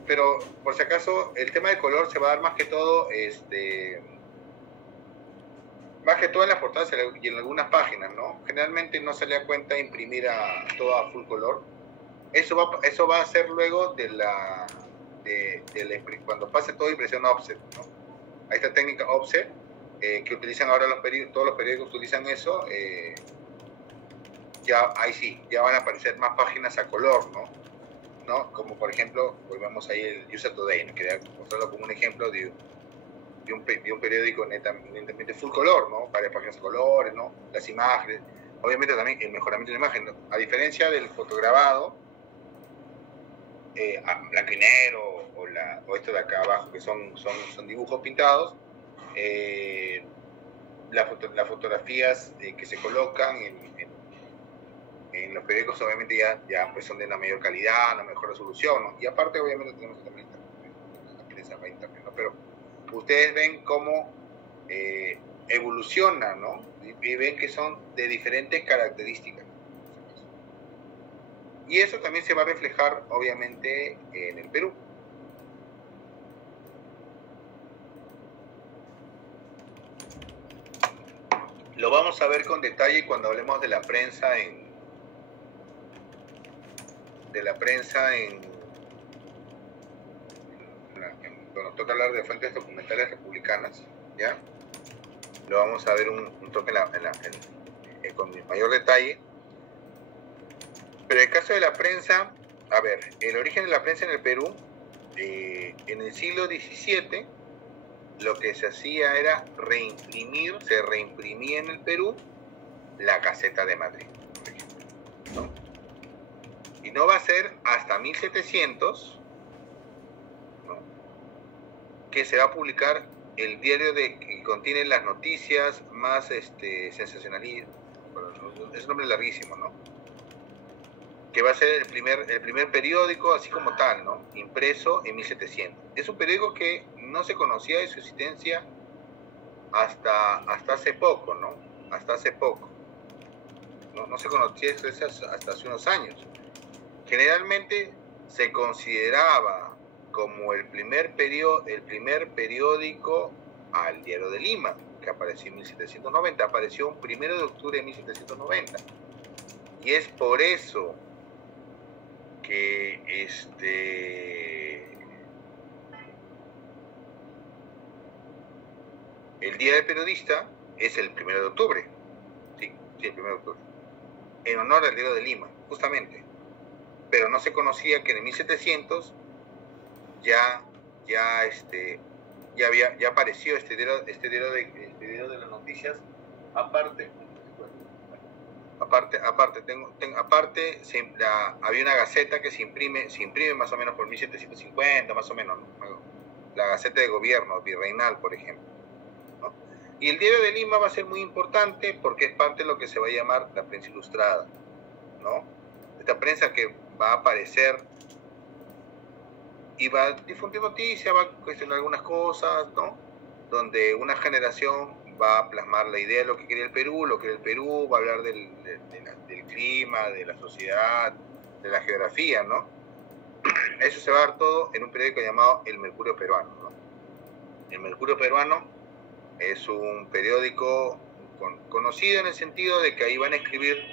pero por si acaso el tema de color se va a dar más que todo en las portadas y en algunas páginas, ¿no? Generalmente no se le da cuenta imprimir todo a full color. Eso va a ser luego cuando pase todo impresión offset, ¿no? A esta técnica offset que utilizan ahora todos los periódicos utilizan eso. Ahí sí, ya van a aparecer más páginas a color, ¿no? Como por ejemplo, hoy vemos ahí el User Today, ¿no? Quería mostrarlo como un ejemplo de un periódico netamente full color, ¿no? Varias páginas a colores, ¿no? Las imágenes, obviamente también el mejoramiento de la imagen, ¿no? A diferencia del fotograbado, blanco y negro, o esto de acá abajo, que son dibujos pintados, las fotografías que se colocan en los periódicos obviamente ya pues son de una mayor calidad, una mejor resolución, ¿no? Y aparte obviamente tenemos también la internet, ¿no? Pero ustedes ven cómo evoluciona, ¿no? Y ven que son de diferentes características. Y eso también se va a reflejar obviamente en el Perú. Lo vamos a ver con detalle cuando hablemos de la prensa cuando toca hablar de fuentes documentales republicanas, ¿ya? Lo vamos a ver un toque con mayor detalle. Pero el caso de la prensa, a ver, el origen de la prensa en el Perú, en el siglo XVII, lo que se hacía era se reimprimía en el Perú la Gaceta de Madrid, por ejemplo, ¿no? Y no va a ser hasta 1700, ¿no?, que se va a publicar el diario que contiene las noticias más sensacionalistas. Es un nombre larguísimo, ¿no? Que va a ser el primer periódico así como tal, ¿no? Impreso en 1700. Es un periódico que no se conocía de su existencia hasta hace poco, ¿no? Hasta hace poco. No se conocía hasta hace unos años. Generalmente se consideraba como el primer periódico al Diario de Lima, que apareció en 1790. Apareció un 1 de octubre de 1790. Y es por eso que el Día del Periodista es el 1 de octubre. Sí, el 1 de octubre. En honor al Diario de Lima, justamente. Pero no se conocía que en 1700 ya apareció este diario de las noticias. Aparte había una gaceta que se imprime más o menos por 1750, más o menos, ¿no? La Gaceta de Gobierno virreinal, por ejemplo, ¿no? Y el Diario de Lima va a ser muy importante porque es parte de lo que se va a llamar la prensa ilustrada, ¿no? Esta prensa que va a aparecer y va a difundir noticias, va a cuestionar algunas cosas, ¿no? Donde una generación va a plasmar la idea de lo que quería el Perú, va a hablar del clima, de la sociedad, de la geografía, ¿no? eso se va a dar todo en un periódico llamado El Mercurio Peruano, ¿no? El Mercurio Peruano es un periódico conocido en el sentido de que ahí van a escribir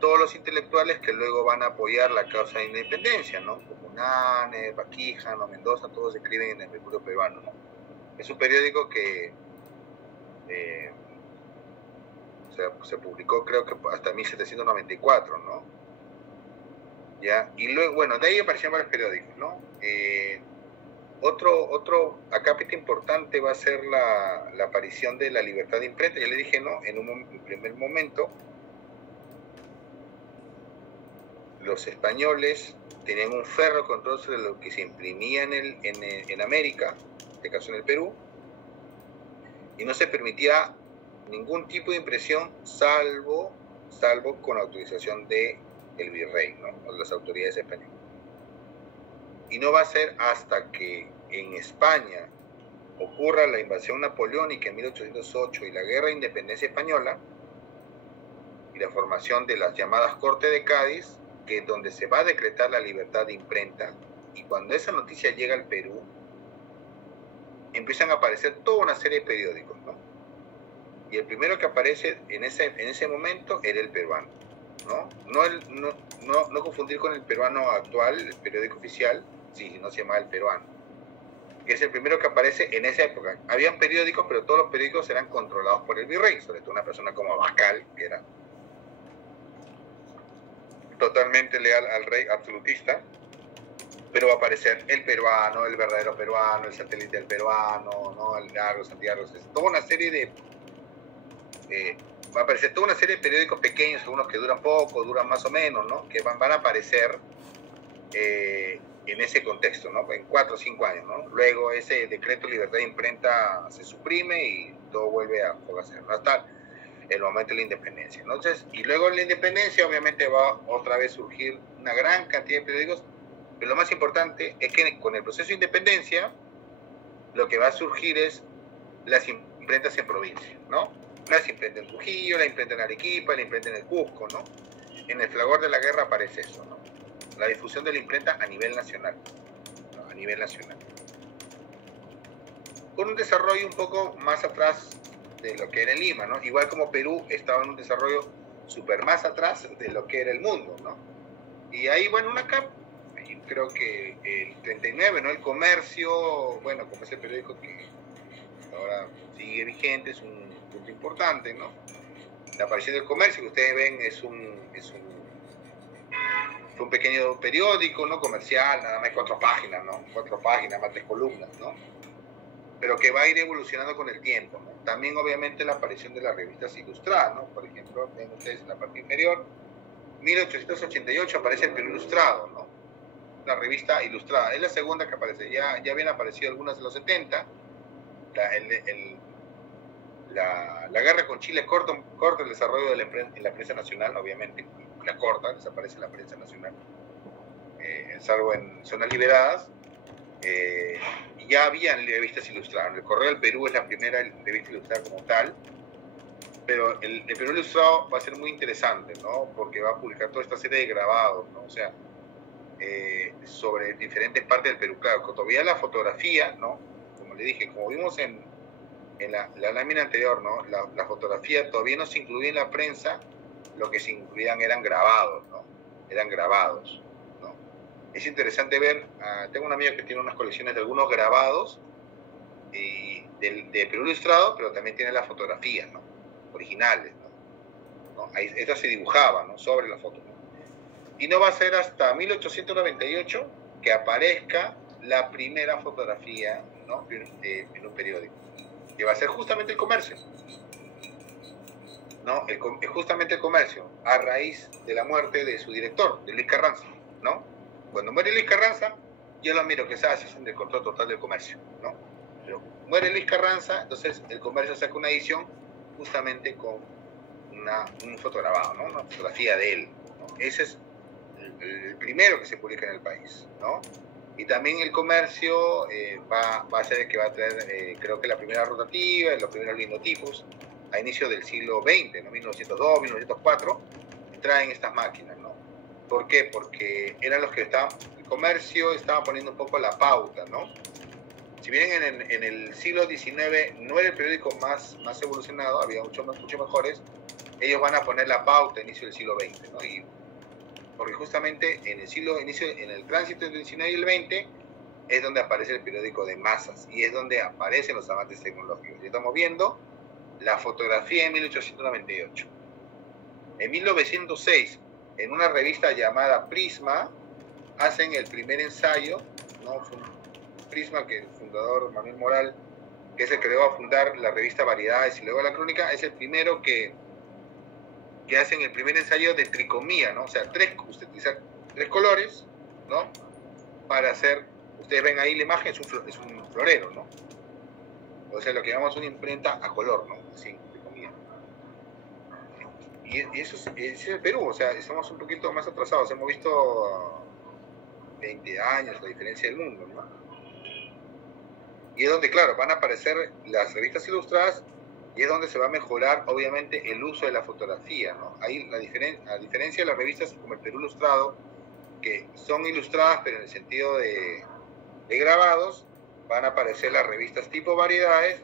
todos los intelectuales que luego van a apoyar la causa de independencia, ¿no? Como Nanes, Baquijano, Mendoza, todos escriben en El Mercurio Peruano, ¿no? Es un periódico que se publicó creo que hasta 1794, ¿no? ¿Ya? Y luego, bueno, de ahí aparecieron varios periódicos, ¿no? Otro acápite importante va a ser la aparición de la libertad de imprenta. Ya le dije, ¿no? En un primer momento, los españoles tenían un férreo control sobre lo que se imprimía en América, en este caso en el Perú, y no se permitía ningún tipo de impresión salvo con autorización del virrey, ¿no? O de las autoridades españolas. Y no va a ser hasta que en España ocurra la invasión napoleónica en 1808 y la guerra de independencia española y la formación de las llamadas Cortes de Cádiz, que es donde se va a decretar la libertad de imprenta. Y cuando esa noticia llega al Perú, empiezan a aparecer toda una serie de periódicos, ¿no? Y el primero que aparece en ese momento era El Peruano, ¿no? No confundir con El Peruano actual, el periódico oficial, sí, no se llamaba El Peruano, que es el primero que aparece en esa época. Habían periódicos, pero todos los periódicos eran controlados por el virrey, sobre todo una persona como Abascal, que era totalmente leal al rey, absolutista. Pero va a aparecer El Peruano, El Verdadero Peruano, El Satélite del Peruano, ¿no? El Diario, Santiago, toda una serie de... va a aparecer toda una serie de periódicos pequeños, algunos que duran poco, duran más o menos, ¿no? Que van a aparecer en ese contexto, ¿no? En 4 o 5 años, ¿no? Luego ese decreto de libertad de imprenta se suprime y todo vuelve a ser, ¿no? Hasta el momento de la independencia. Entonces, y luego en la independencia obviamente va otra vez a surgir una gran cantidad de periódicos, pero lo más importante es que con el proceso de independencia lo que va a surgir es las imprentas en provincia, ¿no? Las imprentas en Trujillo, la imprenta en Arequipa, la imprenta en el Cusco, ¿no? En el fragor de la guerra aparece eso, ¿no? La difusión de la imprenta a nivel nacional, ¿no? A nivel nacional. Con un desarrollo un poco más atrás de lo que era en Lima, ¿no? Igual como Perú estaba en un desarrollo súper más atrás de lo que era el mundo, ¿no? Y ahí, bueno, creo que el 39, ¿no? El Comercio, bueno, como es el periódico que ahora sigue vigente, es un punto importante, ¿no? La aparición del Comercio, que ustedes ven, fue un pequeño periódico, ¿no? Comercial, nada más 4 páginas, ¿no? 4 páginas, más 3 columnas, ¿no? Pero que va a ir evolucionando con el tiempo, ¿no? También, obviamente, la aparición de las revistas ilustradas, ¿no? Por ejemplo, ven ustedes en la parte inferior, 1888 aparece el Perú Ilustrado, ¿no? La revista ilustrada, es la segunda que aparece, ya habían aparecido algunas en los 70, la guerra con Chile corta el desarrollo de la prensa nacional, obviamente, la corta, desaparece la prensa nacional, salvo en zonas liberadas. Ya habían revistas ilustradas. El Correo del Perú es la primera revista ilustrada como tal, pero el Perú Ilustrado va a ser muy interesante, ¿no? Porque va a publicar toda esta serie de grabados, ¿no? O sea, sobre diferentes partes del Perú. Claro, todavía la fotografía, ¿no? Como le dije, como vimos en la lámina anterior, ¿no? La fotografía todavía no se incluía en la prensa, lo que se incluían eran grabados, ¿no? Eran grabados, ¿no? Es interesante ver, tengo un amigo que tiene unas colecciones de algunos grabados de Perú Ilustrado, pero también tiene las fotografías, ¿no? Originales, ¿no? Estas se dibujaban, ¿no? Sobre la foto, ¿no? Y no va a ser hasta 1898 que aparezca la primera fotografía, ¿no? En un periódico, que va a ser justamente El Comercio, ¿no? Justamente El Comercio, a raíz de la muerte de su director, de Luis Carranza, ¿no? Cuando muere Luis Carranza, yo lo miro que se hace del control total del comercio, ¿no? Pero muere Luis Carranza, entonces El Comercio saca una edición justamente con un fotograbado, ¿no? Una fotografía de él, ¿no? Ese es el primero que se publica en el país, ¿no? Y también El Comercio va a ser el que va a traer, creo que la primera rotativa, los primeros linotipos, a inicios del siglo XX, ¿no? 1902, 1904, traen estas máquinas, ¿no? ¿Por qué? Porque eran los que estaban, comercio estaba poniendo un poco la pauta, ¿no? Si bien en el siglo XIX no era el periódico más evolucionado, había mucho mejores, ellos van a poner la pauta a inicio del siglo XX, ¿no? Y porque justamente en el tránsito entre el XIX y el XX es donde aparece el periódico de masas y es donde aparecen los avances tecnológicos. Y estamos viendo la fotografía en 1898. En 1906, en una revista llamada Prisma, hacen el primer ensayo, ¿no? Prisma, que el fundador Manuel Moral, que se creó a fundar la revista Variedades y luego la Crónica, es el primero que hacen el primer ensayo de tricomía, ¿no? O sea, utilizar tres colores, ¿no? Para hacer, ustedes ven ahí la imagen, es un florero, ¿no? O sea, lo que llamamos una imprenta a color, ¿no? Así, tricomía. Y eso es el Perú, o sea, estamos un poquito más atrasados, hemos visto 20 años la diferencia del mundo, ¿no? Y es donde, claro, van a aparecer las revistas ilustradas y es donde se va a mejorar, obviamente, el uso de la fotografía, ¿no? Ahí a diferencia de las revistas como el Perú Ilustrado, que son ilustradas, pero en el sentido de grabados, van a aparecer las revistas tipo Variedades,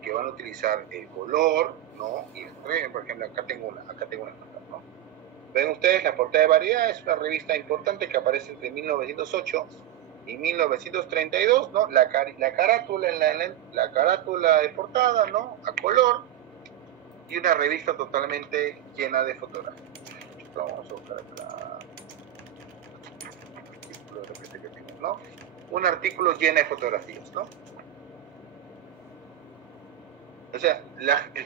que van a utilizar el color, ¿no? Y por ejemplo, acá tengo una, ¿no? Ven ustedes, la portada de Variedades es una revista importante que aparece entre 1908 y 1932, ¿no? La carátula la carátula de portada, ¿no? A color, y una revista totalmente llena de fotografías. Vamos a buscar acá. ¿No? Un artículo lleno de fotografías, ¿no? O sea,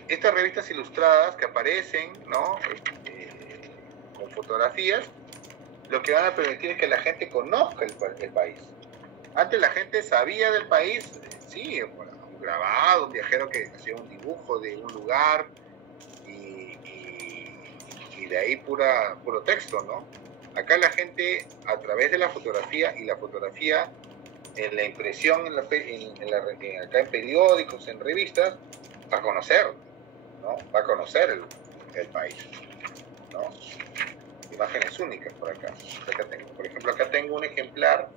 estas revistas ilustradas que aparecen, ¿no? Con fotografías, lo que van a permitir es que la gente conozca el país. Antes la gente sabía del país, sí, un grabado, un viajero que hacía un dibujo de un lugar y de ahí puro texto, ¿no? Acá la gente, a través de la fotografía, y la fotografía en la impresión, acá en periódicos, en revistas, va a conocer, ¿no? Va a conocer el país, ¿no? Imágenes únicas por acá. Por ejemplo, acá tengo un ejemplar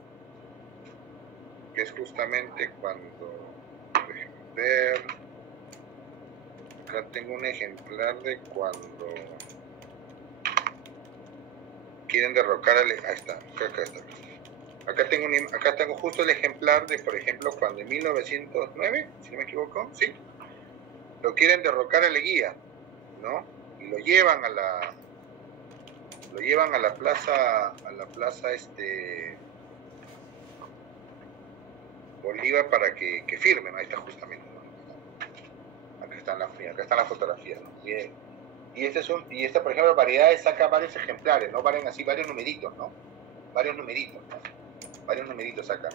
que es justamente cuando, déjenme ver, acá tengo un ejemplar de cuando quieren derrocar ahí está, acá está. Acá tengo justo el ejemplar de, por ejemplo, cuando en 1909, si no me equivoco, sí, lo quieren derrocar a Leguía, ¿no? Y lo llevan a la plaza, Bolívar para que firmen. Ahí está justamente, ¿no? Acá están las fotografías, ¿no? Y esta, por ejemplo, Variedades saca varios ejemplares, ¿no? Varios numeritos, ¿no? Varios numeritos sacan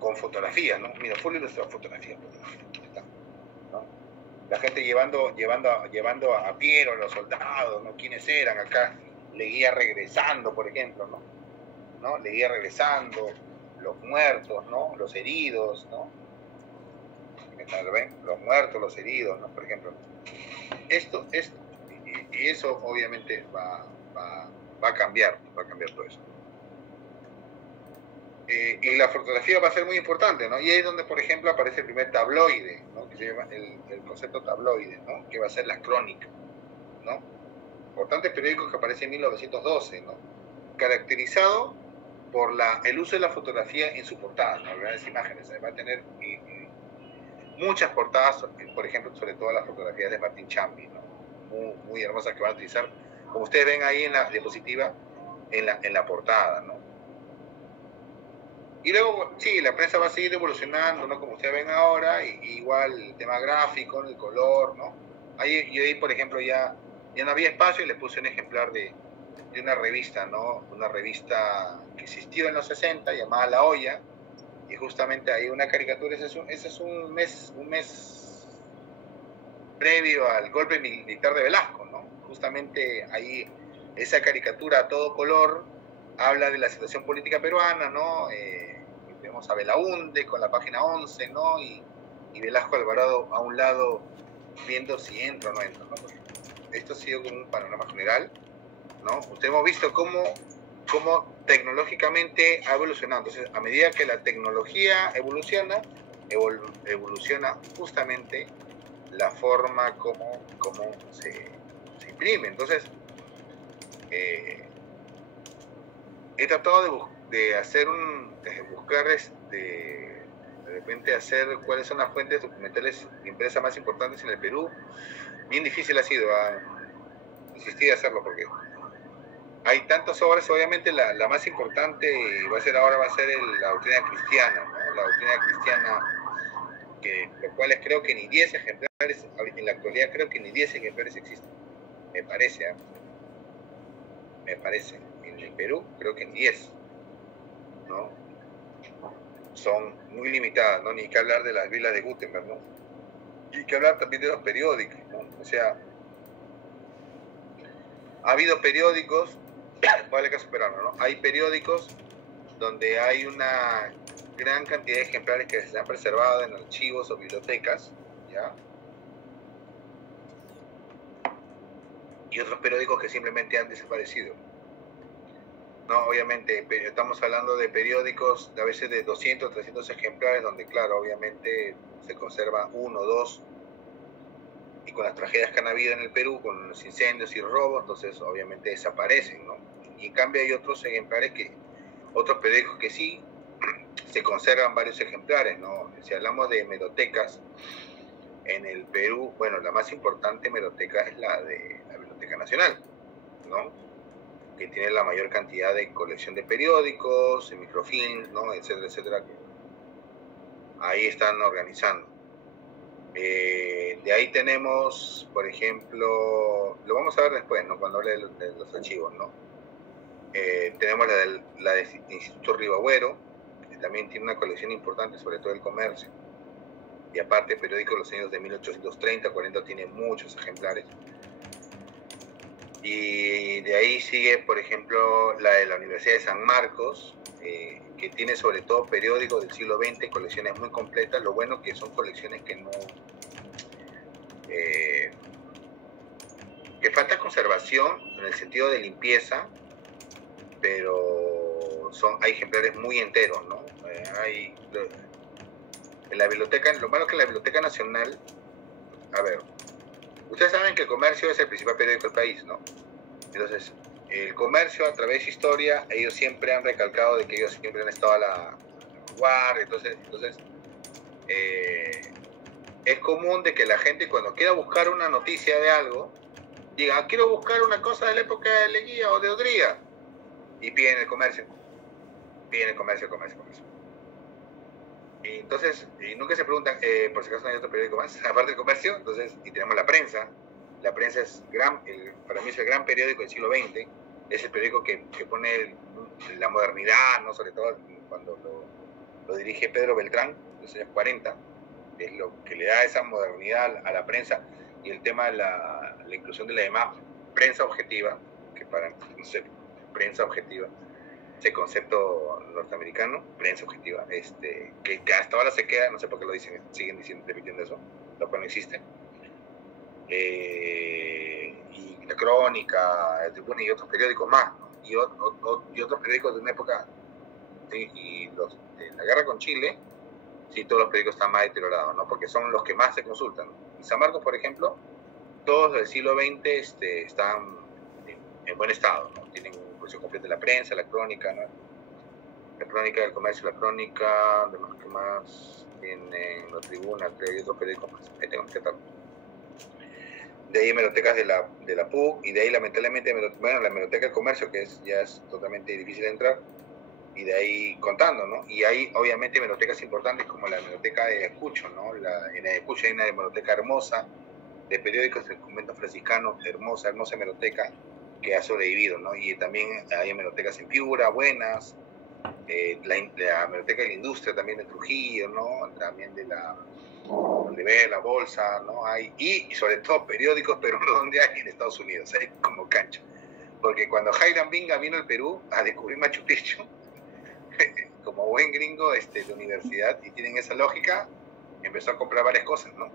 con fotografías, ¿no? Mira, full ilustrado, fotografía, ¿no? La gente llevando a Piero, los soldados, ¿no? ¿Quiénes eran acá? Leguía regresando, por ejemplo, ¿no? Leguía regresando, los muertos, ¿no? Los heridos, ¿no? ¿Lo ven? Los muertos, los heridos, ¿no? Por ejemplo. Y eso obviamente va a cambiar todo eso. Y la fotografía va a ser muy importante, ¿no? Y ahí es donde, por ejemplo, aparece el primer tabloide, ¿no? Que se llama el concepto tabloide, ¿no? Que va a ser la crónica, ¿no? Importante periódico que aparece en 1912, ¿no? Caracterizado por el uso de la fotografía en su portada, ¿no? Las imágenes, va a tener muchas portadas, por ejemplo, sobre todo las fotografías de Martín Chambi, ¿no? Muy hermosas que van a utilizar, como ustedes ven ahí en la diapositiva, en la portada, ¿no? Y luego, sí, la prensa va a seguir evolucionando, ¿no? Como ustedes ven ahora, igual el tema gráfico, el color, ¿no? Ahí, por ejemplo, ya no había espacio y le puse un ejemplar de una revista, ¿no? Una revista que existió en los 60, llamada La Olla, y justamente hay una caricatura, ese es un mes previo al golpe militar de Velasco, ¿no? Justamente ahí esa caricatura a todo color habla de la situación política peruana, ¿no? Vemos a Belaúnde con la página 11, ¿no? Y Velasco Alvarado a un lado viendo si entra o no entra, ¿no? Esto ha sido como un panorama general, ¿no? Ustedes hemos visto cómo cómo tecnológicamente ha evolucionado. Entonces, a medida que la tecnología evoluciona, evoluciona justamente la forma como se imprime. Entonces, he tratado de hacer de buscar de repente hacer cuáles son las fuentes documentales de impresa más importantes en el Perú. Bien difícil ha sido, insistir a hacerlo porque hay tantas obras. Obviamente la más importante va a ser la doctrina cristiana, ¿no? La doctrina cristiana, los cuales creo que ni 10 ejemplares, en la actualidad creo que ni 10 ejemplares existen, me parece, me parece. En el Perú creo que ni 10, ¿no? Son muy limitadas, ¿no? Ni que hablar de las Biblias de Gutenberg, ¿no? Y que hablar también de los periódicos, ¿no? O sea, ha habido periódicos, vale que superarlo, ¿no? Hay periódicos donde hay una gran cantidad de ejemplares que se han preservado en archivos o bibliotecas, ¿ya? Y otros periódicos que simplemente han desaparecido. No, obviamente, estamos hablando de periódicos a veces de 200, 300 ejemplares, donde, claro, obviamente se conserva 1, 2, y con las tragedias que han habido en el Perú, con los incendios y robos, entonces obviamente desaparecen, ¿no? Y en cambio hay otros ejemplares otros periódicos que sí se conservan varios ejemplares, ¿no? Si hablamos de hemerotecas en el Perú, bueno, la más importante hemeroteca es la de la Biblioteca Nacional, ¿no? Que tiene la mayor cantidad de colección de periódicos, de microfilms, ¿no? Etcétera, etcétera. Ahí están organizando. De ahí tenemos, por ejemplo, lo vamos a ver después, ¿no? Cuando hable de los archivos, ¿no? Tenemos la del Instituto Ribagüero, que también tiene una colección importante, sobre todo el comercio. Y aparte, periódicos de los años de 1830, 40, tiene muchos ejemplares. Y de ahí sigue, por ejemplo, la de la Universidad de San Marcos, que tiene sobre todo periódicos del siglo XX, colecciones muy completas. Lo bueno que son colecciones que no... que falta conservación en el sentido de limpieza, pero hay ejemplares muy enteros, ¿no? En la biblioteca, lo malo que en la Biblioteca Nacional, a ver, ustedes saben que el comercio es el principal periódico del país, ¿no? Entonces, el comercio, a través de historia, ellos siempre han recalcado de que ellos siempre han estado a la vanguardia. Entonces es común de que la gente, cuando quiera buscar una noticia de algo, diga, quiero buscar una cosa de la época de Leguía o de Odría, y piden el comercio. Y entonces, y nunca se preguntan, por si acaso no hay otro periódico más, aparte del comercio. Entonces, y tenemos la prensa. La prensa es para mí es el gran periódico del siglo XX. Es el periódico que pone la modernidad, ¿no? Sobre todo cuando lo dirige Pedro Beltrán, en los años 40. Es lo que le da esa modernidad a la prensa, y el tema de la inclusión de la demás prensa objetiva, que para, no sé, prensa objetiva, ese concepto norteamericano, prensa objetiva, que hasta ahora se queda, no sé por qué lo dicen, siguen repitiendo eso, lo cual no existe. Y la Crónica, el Tribuna y otros periódicos más, ¿no? Y otros periódicos de una época, ¿sí? Y los de la guerra con Chile, sí, todos los periódicos están más deteriorados, ¿no? Porque son los que más se consultan. En San Marcos, por ejemplo, todos del siglo XX están en buen estado, ¿no? Tienen inclusión completa de la prensa, la crónica, ¿no? La crónica del comercio, la crónica, de los que más tienen la Tribuna, creo, y otros periódicos más. Ahí tengo que estar. De ahí hemerotecas de la PUC, y de ahí lamentablemente, bueno, la hemeroteca del comercio, que ya es totalmente difícil de entrar, y de ahí contando, ¿no? Y hay obviamente hemerotecas importantes como la hemeroteca de Ayacucho, ¿no? En Ayacucho hay una hemeroteca hermosa de periódicos del convento franciscano, hermosa hemeroteca que ha sobrevivido, ¿no? Y también hay hemerotecas en Piura, buenas, la hemeroteca de la industria también de Trujillo, ¿no? También donde ve la bolsa, ¿no? Y sobre todo periódicos, pero no donde hay en Estados Unidos, hay como cancha. Porque cuando Hiram Bingham vino al Perú a descubrir Machu Picchu, como buen gringo de universidad, y tienen esa lógica, empezó a comprar varias cosas, ¿no?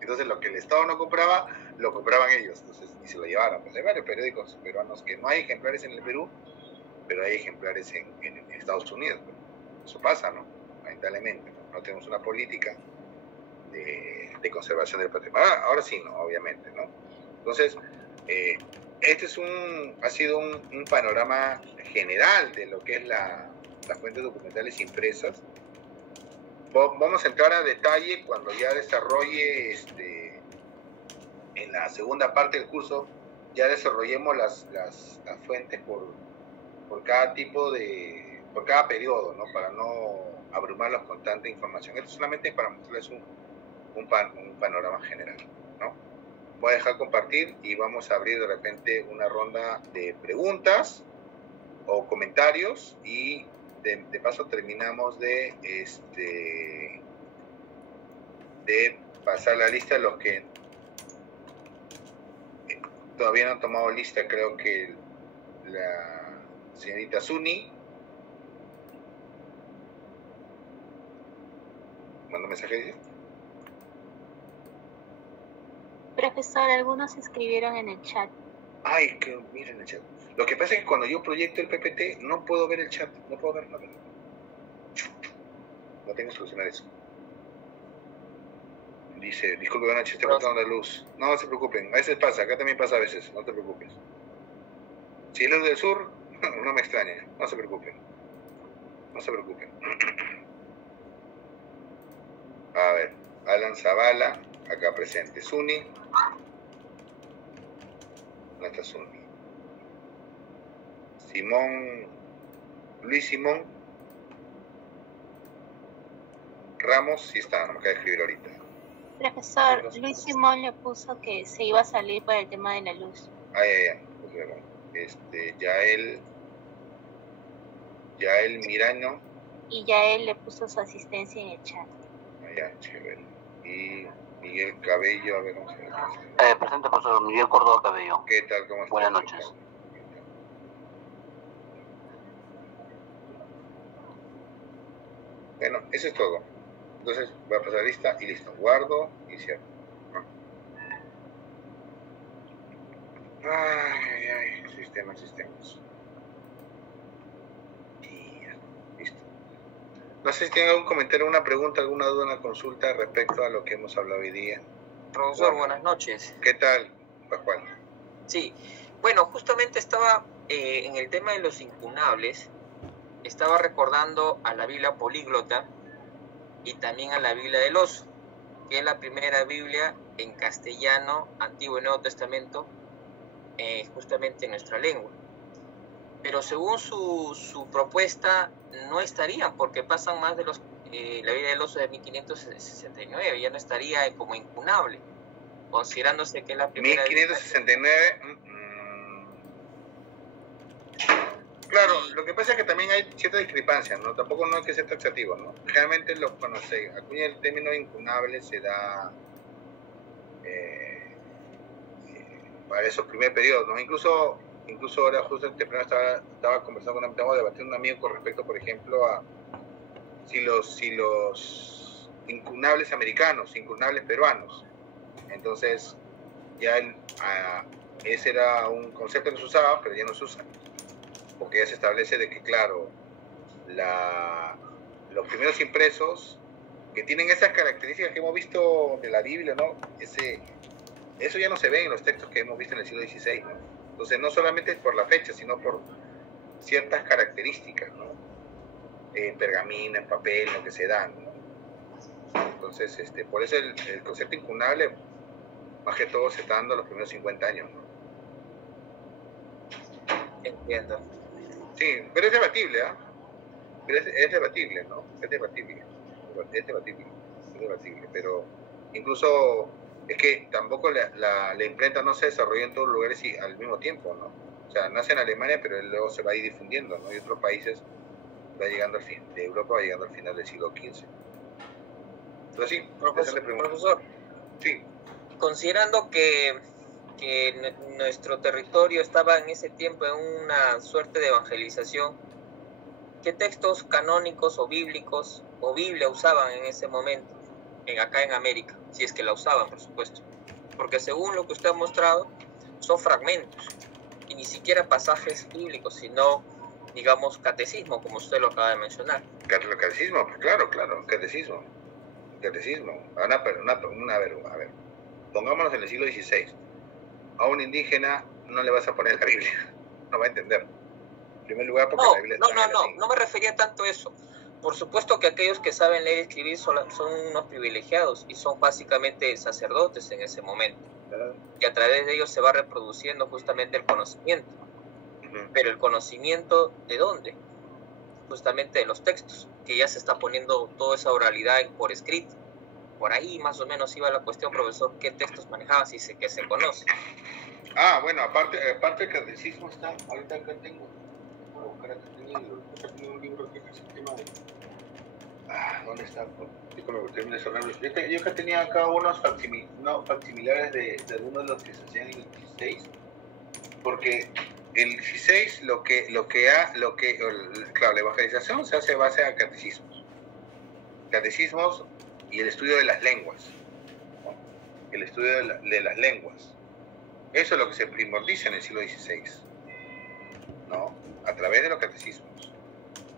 Entonces lo que el Estado no compraba, lo compraban ellos, entonces, y se lo llevaron. Pues hay varios periódicos peruanos que no hay ejemplares en el Perú, pero hay ejemplares en Estados Unidos. Eso pasa, ¿no? Lamentablemente, no tenemos una política de conservación del patrimonio. Ahora sí, no, obviamente, ¿no? Entonces, este ha sido un panorama general de lo que es las fuentes documentales impresas. Vamos a entrar a detalle cuando ya desarrolle, en la segunda parte del curso, ya desarrollemos las fuentes por cada tipo por cada periodo, ¿no? Para no abrumarlos con tanta información. Esto solamente para mostrarles un panorama general, ¿no? Voy a dejar compartir y vamos a abrir de repente una ronda de preguntas o comentarios y de paso terminamos de pasar la lista de los que todavía no han tomado lista. Creo que la señorita Suni mandó mensaje, dice. Profesor, algunos escribieron en el chat. Ay, que miren el chat. Lo que pasa es que cuando yo proyecto el PPT no puedo ver el chat, no puedo ver nada. No tengo que solucionar eso. Dice, disculpe, buenas noches, estoy botando la luz. No se preocupen, a veces pasa, acá también pasa a veces, no te preocupes. Si es luz del sur, no me extraña, no se preocupen. No se preocupen. A ver, Alan Zavala, acá presente. Suni. ¿Dónde está Suni? Luis Simón Ramos, sí está, no me acaba de escribir ahorita. Profesor, Luis Simón le puso que se iba a salir por el tema de la luz. Ya él Mirano. Y ya él le puso su asistencia en el chat. Ya, chévere. Y Miguel Cabello, a ver cómo se llama. Presente, profesor Miguel Córdoba Cabello. ¿Qué tal? ¿Cómo estás? Buenas noches. Bueno, eso es todo. Entonces voy a pasar la lista y listo. Guardo y cierro. Ay, sistemas. Y ya, listo. No sé si tienen algún comentario, una pregunta, alguna duda, una consulta respecto a lo que hemos hablado hoy día. Profesor, buenas noches. ¿Qué tal, Pascual? Sí, bueno, justamente estaba en el tema de los incunables, estaba recordando a la Biblia políglota y también a la Biblia del Oso, que es la primera Biblia en castellano, Antiguo y Nuevo Testamento, justamente en nuestra lengua. Pero según su propuesta, no estarían, porque pasan más de la Biblia del Oso de 1569, ya no estaría como incunable, considerándose que es la primera 1569. Claro, lo que pasa es que también hay cierta discrepancia, ¿no? Tampoco no hay que ser taxativo, ¿no? Generalmente cuando se acuña el término incunable se da para esos primeros periodos, ¿no? Incluso ahora justo temprano estaba conversando estaba debatiendo con un amigo con respecto, por ejemplo, a si los incunables americanos, incunables peruanos. Entonces, ya ese era un concepto que se usaba, pero ya no se usa. Porque ya se establece de que, claro, los primeros impresos que tienen esas características que hemos visto de la Biblia, ¿no? Eso ya no se ve en los textos que hemos visto en el siglo XVI, ¿no? Entonces, no solamente por la fecha, sino por ciertas características, ¿no? En pergamino, en papel, lo que se dan, ¿no? Entonces, por eso el concepto incunable, más que todo, se está dando los primeros 50 años, ¿no? Entiendo. Sí, pero es debatible, ¿ah? Pero es debatible, ¿no? Es debatible, pero incluso es que tampoco la imprenta no se desarrolló en todos los lugares y al mismo tiempo, ¿no? O sea, nace en Alemania, pero luego se va a ir difundiendo, ¿no? Y otros países va llegando de Europa va llegando al final del siglo XV. Pero sí, profesor, sí. Considerando que nuestro territorio estaba en ese tiempo en una suerte de evangelización, ¿qué textos canónicos o bíblicos o Biblia usaban en ese momento acá en América? Si es que la usaban, por supuesto, porque según lo que usted ha mostrado son fragmentos y ni siquiera pasajes bíblicos, sino digamos, catecismo, como usted lo acaba de mencionar. Catecismo, pues claro, catecismo. A ver, pongámonos en el siglo XVI. A un indígena no le vas a poner la Biblia, no va a entender. En primer lugar, porque la Biblia no me refería tanto a eso. Por supuesto que aquellos que saben leer y escribir son unos privilegiados y son básicamente sacerdotes en ese momento. Y a través de ellos se va reproduciendo justamente el conocimiento. Pero el conocimiento, ¿de dónde? Justamente de los textos, que ya se está poniendo toda esa oralidad por escrito. Por ahí más o menos iba la cuestión, profesor, ¿qué textos manejaba? Si sé que se conoce. Bueno, aparte del catecismo está, ahorita acá tengo, voy a buscar acá, tengo un libro que es el tema de... ¿dónde está? Yo acá tenía acá unos facsimilares de algunos de los que se hacían en el 16, porque el 16 claro, la evangelización se hace base a catecismos y el estudio de las lenguas, ¿no? El estudio de las lenguas. Eso es lo que se primordiza en el siglo XVI, ¿no? A través de los catecismos.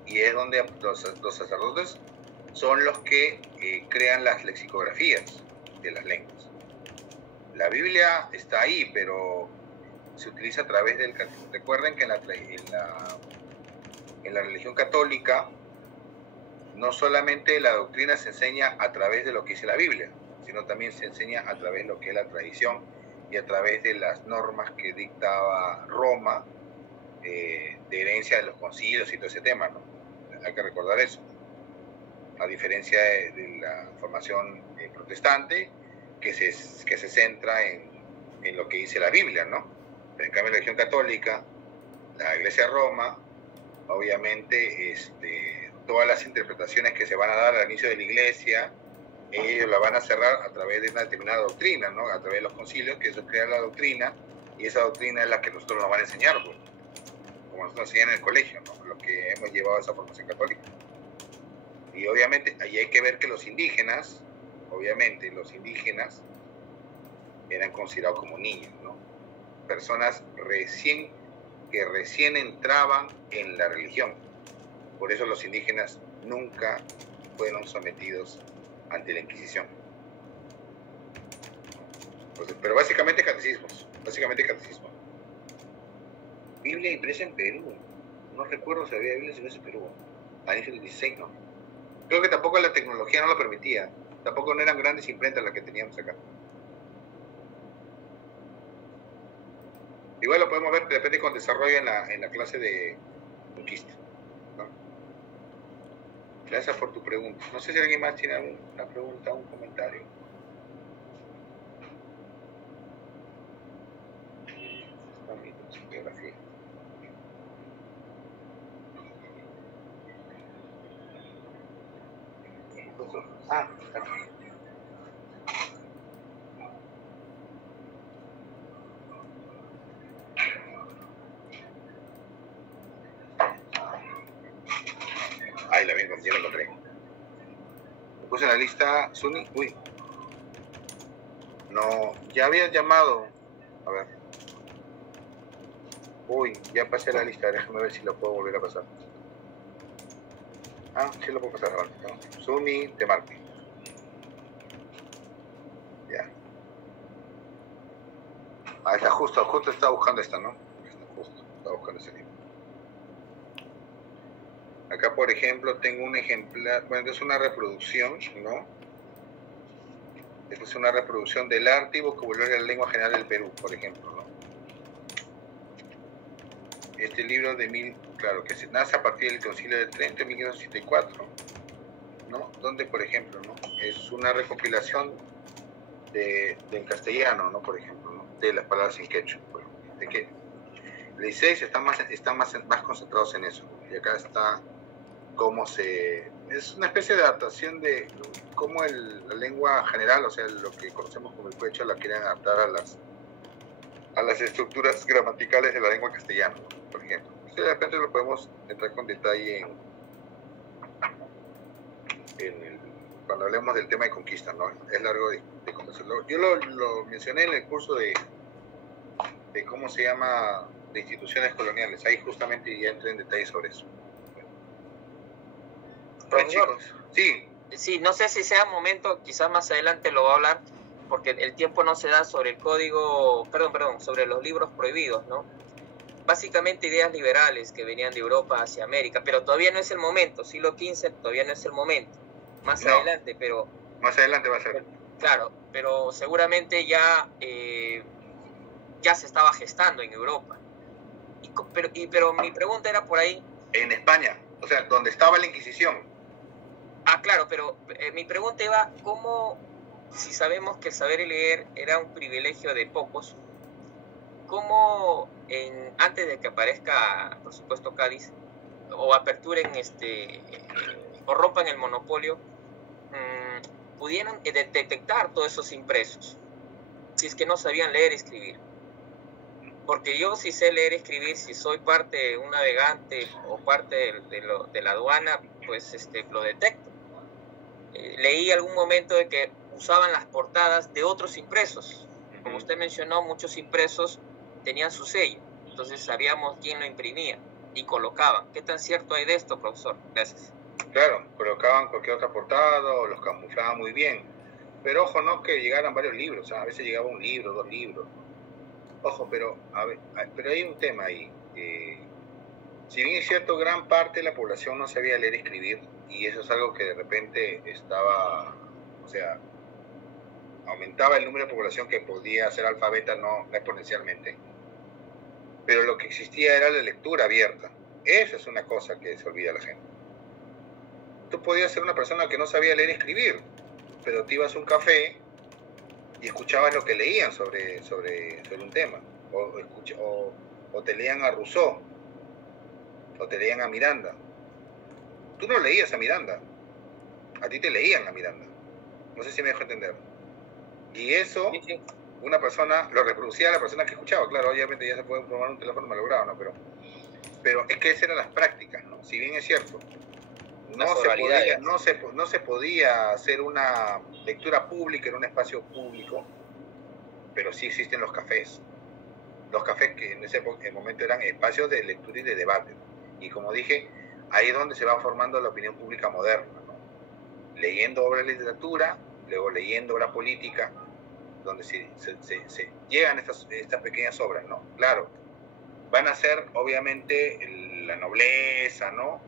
Y es donde los sacerdotes son los que crean las lexicografías de las lenguas. La Biblia está ahí, pero se utiliza a través del catecismo. Recuerden que en la religión católica no solamente la doctrina se enseña a través de lo que dice la Biblia, sino también se enseña a través de lo que es la tradición y a través de las normas que dictaba Roma, de herencia de los concilios y todo ese tema, ¿no? Hay que recordar eso. A diferencia de la formación protestante, que se centra en lo que dice la Biblia, ¿no? Pero en cambio la religión católica, la Iglesia de Roma, obviamente todas las interpretaciones que se van a dar al inicio de la Iglesia, ellos la van a cerrar a través de una determinada doctrina, ¿no? A través de los concilios, que eso crea la doctrina, y esa doctrina es la que nosotros nos van a enseñar, pues, como nosotros nos enseñan en el colegio, ¿no? Los que hemos llevado esa formación católica. Y obviamente ahí hay que ver que los indígenas eran considerados como niños, ¿no? Personas que recién entraban en la religión. Por eso los indígenas nunca fueron sometidos ante la Inquisición. Entonces, pero básicamente catecismos. Biblia impresa en Perú. No recuerdo si había Biblia impresa en Perú. A inicio del 16 no. Creo que tampoco la tecnología no lo permitía. Tampoco no eran grandes imprentas las que teníamos acá. Igual lo podemos ver de repente con desarrollo en la clase de conquista, ¿no? Gracias por tu pregunta. No sé si alguien más tiene alguna pregunta o un comentario. Geografía. Ahí la vi, ya la encontré. Me puse en la lista Suni. Uy. No, ya había llamado. A ver. Uy, ya pasé la lista. Déjame ver si lo puedo volver a pasar. Sí lo puedo pasar ahora, ¿no? Suni de Marque. Ya. Está justo estaba buscando esta, ¿no? Estaba buscando ese libro. Acá, por ejemplo, tengo un ejemplar, bueno, es una reproducción, ¿no? Esta es una reproducción del arte y vocabulario de la lengua general del Perú, por ejemplo, ¿no? Este libro claro, que se nace a partir del Concilio de Trento en 1564, ¿no? Donde, por ejemplo, ¿no? Es una recopilación en castellano, ¿no? Por ejemplo, ¿no? De las palabras en quechua, de que el 16 están más concentrados en eso, y acá está es una especie de adaptación de cómo la lengua general, o sea, lo que conocemos como el quechua, la quieren adaptar a las estructuras gramaticales de la lengua castellana, por ejemplo. Esto de repente lo podemos entrar con detalle cuando hablemos del tema de conquista, ¿no? Es largo de conversarlo. Yo lo mencioné en el curso de cómo se llama de instituciones coloniales. Ahí justamente ya entré en detalle sobre eso. Bueno, chicos, sí. Sí, no sé si sea momento, quizás más adelante lo voy a hablar, porque el tiempo no se da sobre el código, perdón, sobre los libros prohibidos, ¿no? Básicamente ideas liberales que venían de Europa hacia América, pero todavía no es el momento, siglo XV todavía no es el momento, más adelante, pero... Más adelante va a ser. Claro, pero seguramente ya, ya se estaba gestando en Europa. Pero mi pregunta era por ahí... En España, o sea, donde estaba la Inquisición. Ah, claro, pero mi pregunta iba, ¿cómo, si sabemos que el saber y leer era un privilegio de pocos, cómo antes de que aparezca, por supuesto, Cádiz, o aperturen o rompan el monopolio, pudieron detectar todos esos impresos, si es que no sabían leer y escribir? Porque yo sí sé leer y escribir, si soy parte de un navegante o parte de la aduana, pues lo detecto. Leí algún momento de que usaban las portadas de otros impresos. Como usted mencionó, muchos impresos tenían su sello, entonces sabíamos quién lo imprimía y colocaban. ¿Qué tan cierto hay de esto, profesor? Gracias. Claro, colocaban cualquier otra portada o los camuflaban muy bien. Pero ojo, no que llegaran varios libros, a veces llegaba un libro, 2 libros. Ojo, pero hay un tema ahí. Si bien es cierto, gran parte de la población no sabía leer y escribir, y eso es algo que de repente aumentaba el número de población que podía ser alfabeta, no exponencialmente. Pero lo que existía era la lectura abierta. Esa es una cosa que se olvida la gente. Tú podías ser una persona que no sabía leer y escribir, pero te ibas a un café y escuchabas lo que leían sobre un tema, o te leían a Rousseau, o te leían a Miranda. Tú no leías a Miranda, a ti te leían a Miranda. No sé si me dejo entender. Y eso, sí. Una persona lo reproducía a la persona que escuchaba. Claro, obviamente ya se puede formar un teléfono malogrado, ¿no? Pero es que esas eran las prácticas, ¿no? Si bien es cierto, no se podía hacer una lectura pública en un espacio público, pero sí existen los cafés. Los cafés que en ese momento eran espacios de lectura y de debate, ¿no? Y como dije, ahí es donde se va formando la opinión pública moderna, ¿no? Leyendo obras de literatura, luego leyendo obra política, donde se llegan estas pequeñas obras, ¿no? Claro, van a ser obviamente la nobleza, ¿no?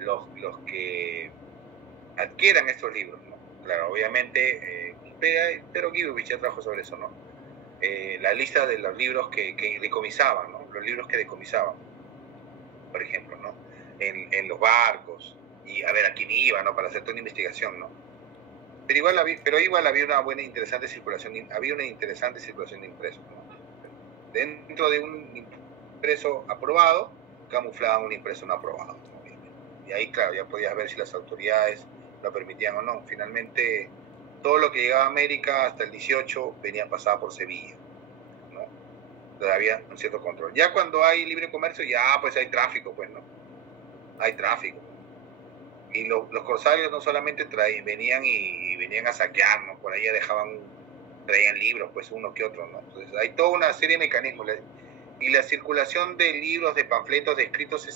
Los que adquieran estos libros, ¿no? Claro, obviamente, pero Givovich ya trajo sobre eso, ¿no? La lista de los libros que decomisaban, ¿no? Los libros que decomisaban, por ejemplo, ¿no? En los barcos, y a ver a quién iba, ¿no? Para hacer toda una investigación, ¿no? Pero igual había una buena interesante circulación, había una interesante circulación de impresos, ¿no? Dentro de un impreso aprobado, camuflaban un impreso no aprobado, ¿no? Y ahí, claro, ya podías ver si las autoridades lo permitían o no. Finalmente, todo lo que llegaba a América hasta el 18 pasaba por Sevilla, ¿no? Entonces había un cierto control. Ya cuando hay libre comercio, ya pues hay tráfico, pues, ¿no? Hay tráfico. Y los corsarios no solamente venían a saquearnos, por ahí ya traían libros, pues uno que otro, ¿no? Entonces hay toda una serie de mecanismos. Y la circulación de libros, de panfletos, de escritos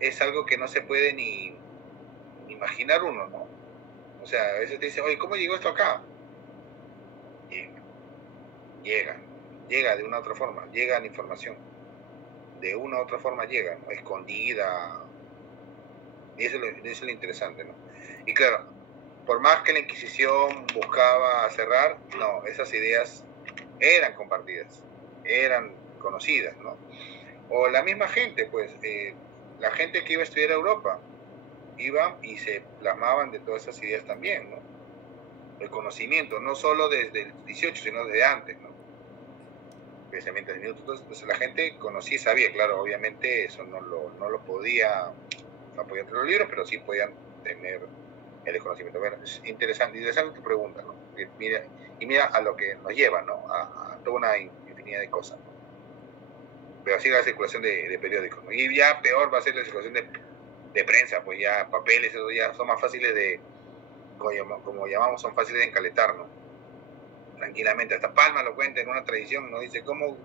es algo que no se puede ni imaginar uno, ¿no? O sea, a veces te dicen, oye, ¿cómo llegó esto acá? Llega de una u otra forma, llega la información. De una u otra forma llega, ¿no? Escondida. Y eso es lo interesante, ¿no? Y claro, por más que la Inquisición buscaba cerrar, no, esas ideas eran compartidas, eran conocidas, ¿no? O la misma gente, pues, la gente que iba a estudiar a Europa, iban y se plasmaban de todas esas ideas también, ¿no? El conocimiento, no solo desde el 18, sino desde antes, ¿no? Especialmente en Newton. Entonces la gente conocía y sabía, claro, obviamente eso no lo podían tener los libros, pero sí podían tener el conocimiento. Bueno, es interesante tu pregunta, ¿no? Mira a lo que nos lleva, ¿no? A toda una infinidad de cosas, ¿no? Pero así la circulación de periódicos, ¿no? Y ya peor va a ser la circulación de prensa, pues ya papeles, eso ya son más fáciles como llamamos, son fáciles de encaletar, ¿no? Tranquilamente, hasta Palma lo cuenta en una tradición, ¿no? Dice, ¿cómo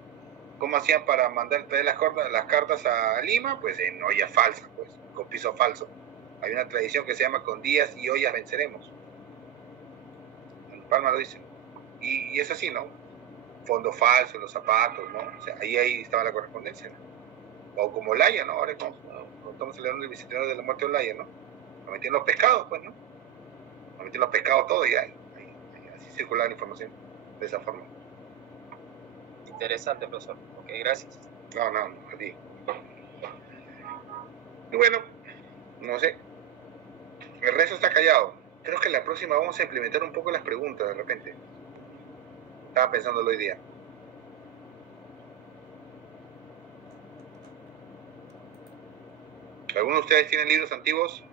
¿cómo hacían para traer las cartas a Lima? Pues en ollas falsas, pues, con piso falso. Hay una tradición que se llama con días y ollas venceremos. En Palma lo dicen. Y es así, ¿no? Fondo falso, los zapatos, ¿no? O sea, ahí estaba la correspondencia, ¿no? O como Olaya, ¿no? Ahora estamos celebrando el bicentenario de la muerte de Olaya, ¿no? Nos metían los pescados, pues, ¿no? Nos metían los pescados todo y ahí así circulaba la información, de esa forma. Interesante, profesor. Ok, gracias. No, a ti. Y bueno, no sé. El resto está callado. Creo que la próxima vamos a implementar un poco las preguntas de repente. Estaba pensándolo hoy día. ¿Algunos de ustedes tienen libros antiguos?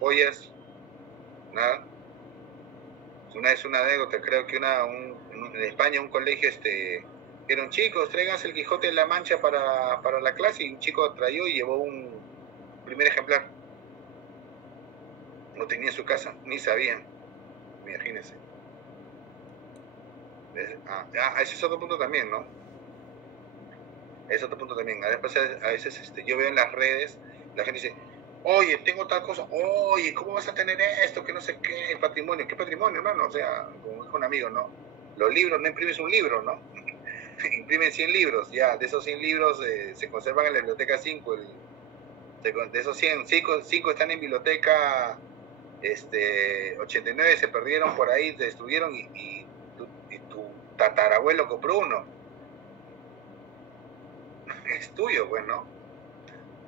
¿Joyas? Nada. Es una anécdota, creo que en España un colegio, dijeron, chicos, tráiganse el Quijote de la Mancha para la clase, y un chico trayó y llevó un primer ejemplar. Lo tenía en su casa, ni sabían, imagínense. Ese es otro punto también, ¿no? Es otro punto también. A veces yo veo en las redes, la gente dice, oye, tengo tal cosa, oye, ¿cómo vas a tener esto? Que no sé qué, patrimonio. ¿Qué patrimonio, hermano? O sea, como dijo un amigo, ¿no? Los libros, no imprimes un libro, ¿no? Imprimen 100 libros, ya, de esos 100 libros se conservan en la biblioteca 5, de esos 100, 5 están en biblioteca, 89 se perdieron por ahí, se destruyeron y tu tatarabuelo compró uno. Es tuyo, pues, ¿no?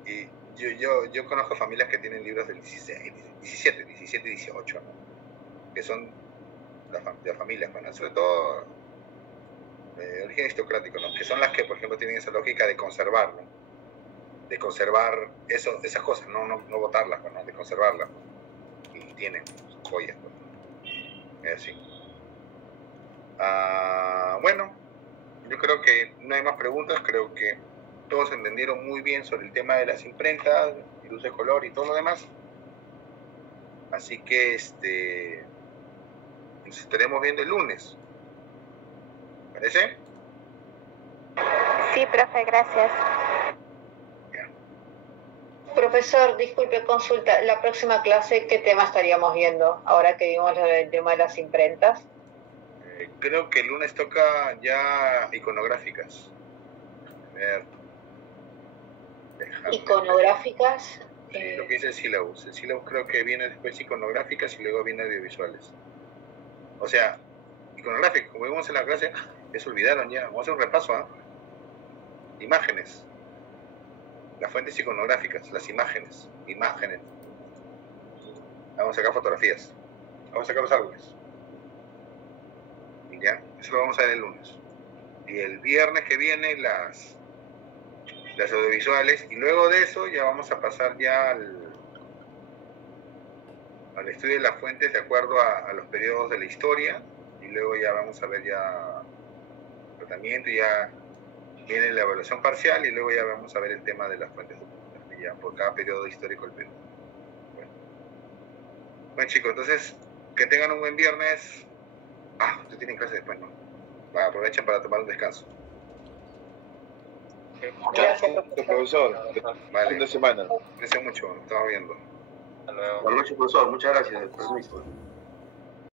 Y yo conozco familias que tienen libros del 17, 18, ¿no? Que son de familias, bueno, sobre todo de origen aristocrático, ¿no? Que son las que, por ejemplo, tienen esa lógica de conservar, ¿no? De conservar esas cosas, no botarlas, ¿no? De conservarlas, ¿no? Y tienen joyas, ¿no? Es así. Bueno, yo creo que no hay más preguntas, creo que todos entendieron muy bien sobre el tema de las imprentas, luz de color y todo lo demás. Así que nos estaremos viendo el lunes. ¿Parece? Sí, profe, gracias. Ya. Profesor, disculpe, consulta. La próxima clase, ¿qué tema estaríamos viendo? Ahora que vimos el tema de las imprentas. Creo que el lunes toca ya iconográficas. A ver. Iconográficas. Lo que dice el sílabus. El sílabus creo que viene después iconográficas y luego viene audiovisuales. O sea, iconográficas, como vimos en la clase, ya se olvidaron ya. Vamos a hacer un repaso, ¿ah? Imágenes. Las fuentes iconográficas, las imágenes. Vamos a sacar fotografías. Vamos a sacar los árboles. Y ya, eso lo vamos a ver el lunes. Y el viernes que viene las audiovisuales, y luego de eso ya vamos a pasar ya al estudio de las fuentes de acuerdo a los periodos de la historia, y luego ya vamos a ver ya el tratamiento, y ya viene la evaluación parcial, y luego ya vamos a ver el tema de las fuentes documentales, ya por cada periodo histórico del Perú. Bueno chicos, entonces que tengan un buen viernes. Ustedes tienen clase después, ¿no? Aprovechen para tomar un descanso. Gracias, profesor. Vale. Fin de semana. Gracias mucho, nos estamos viendo. Hasta luego. Buenas noches, profesor. Muchas gracias. Permiso.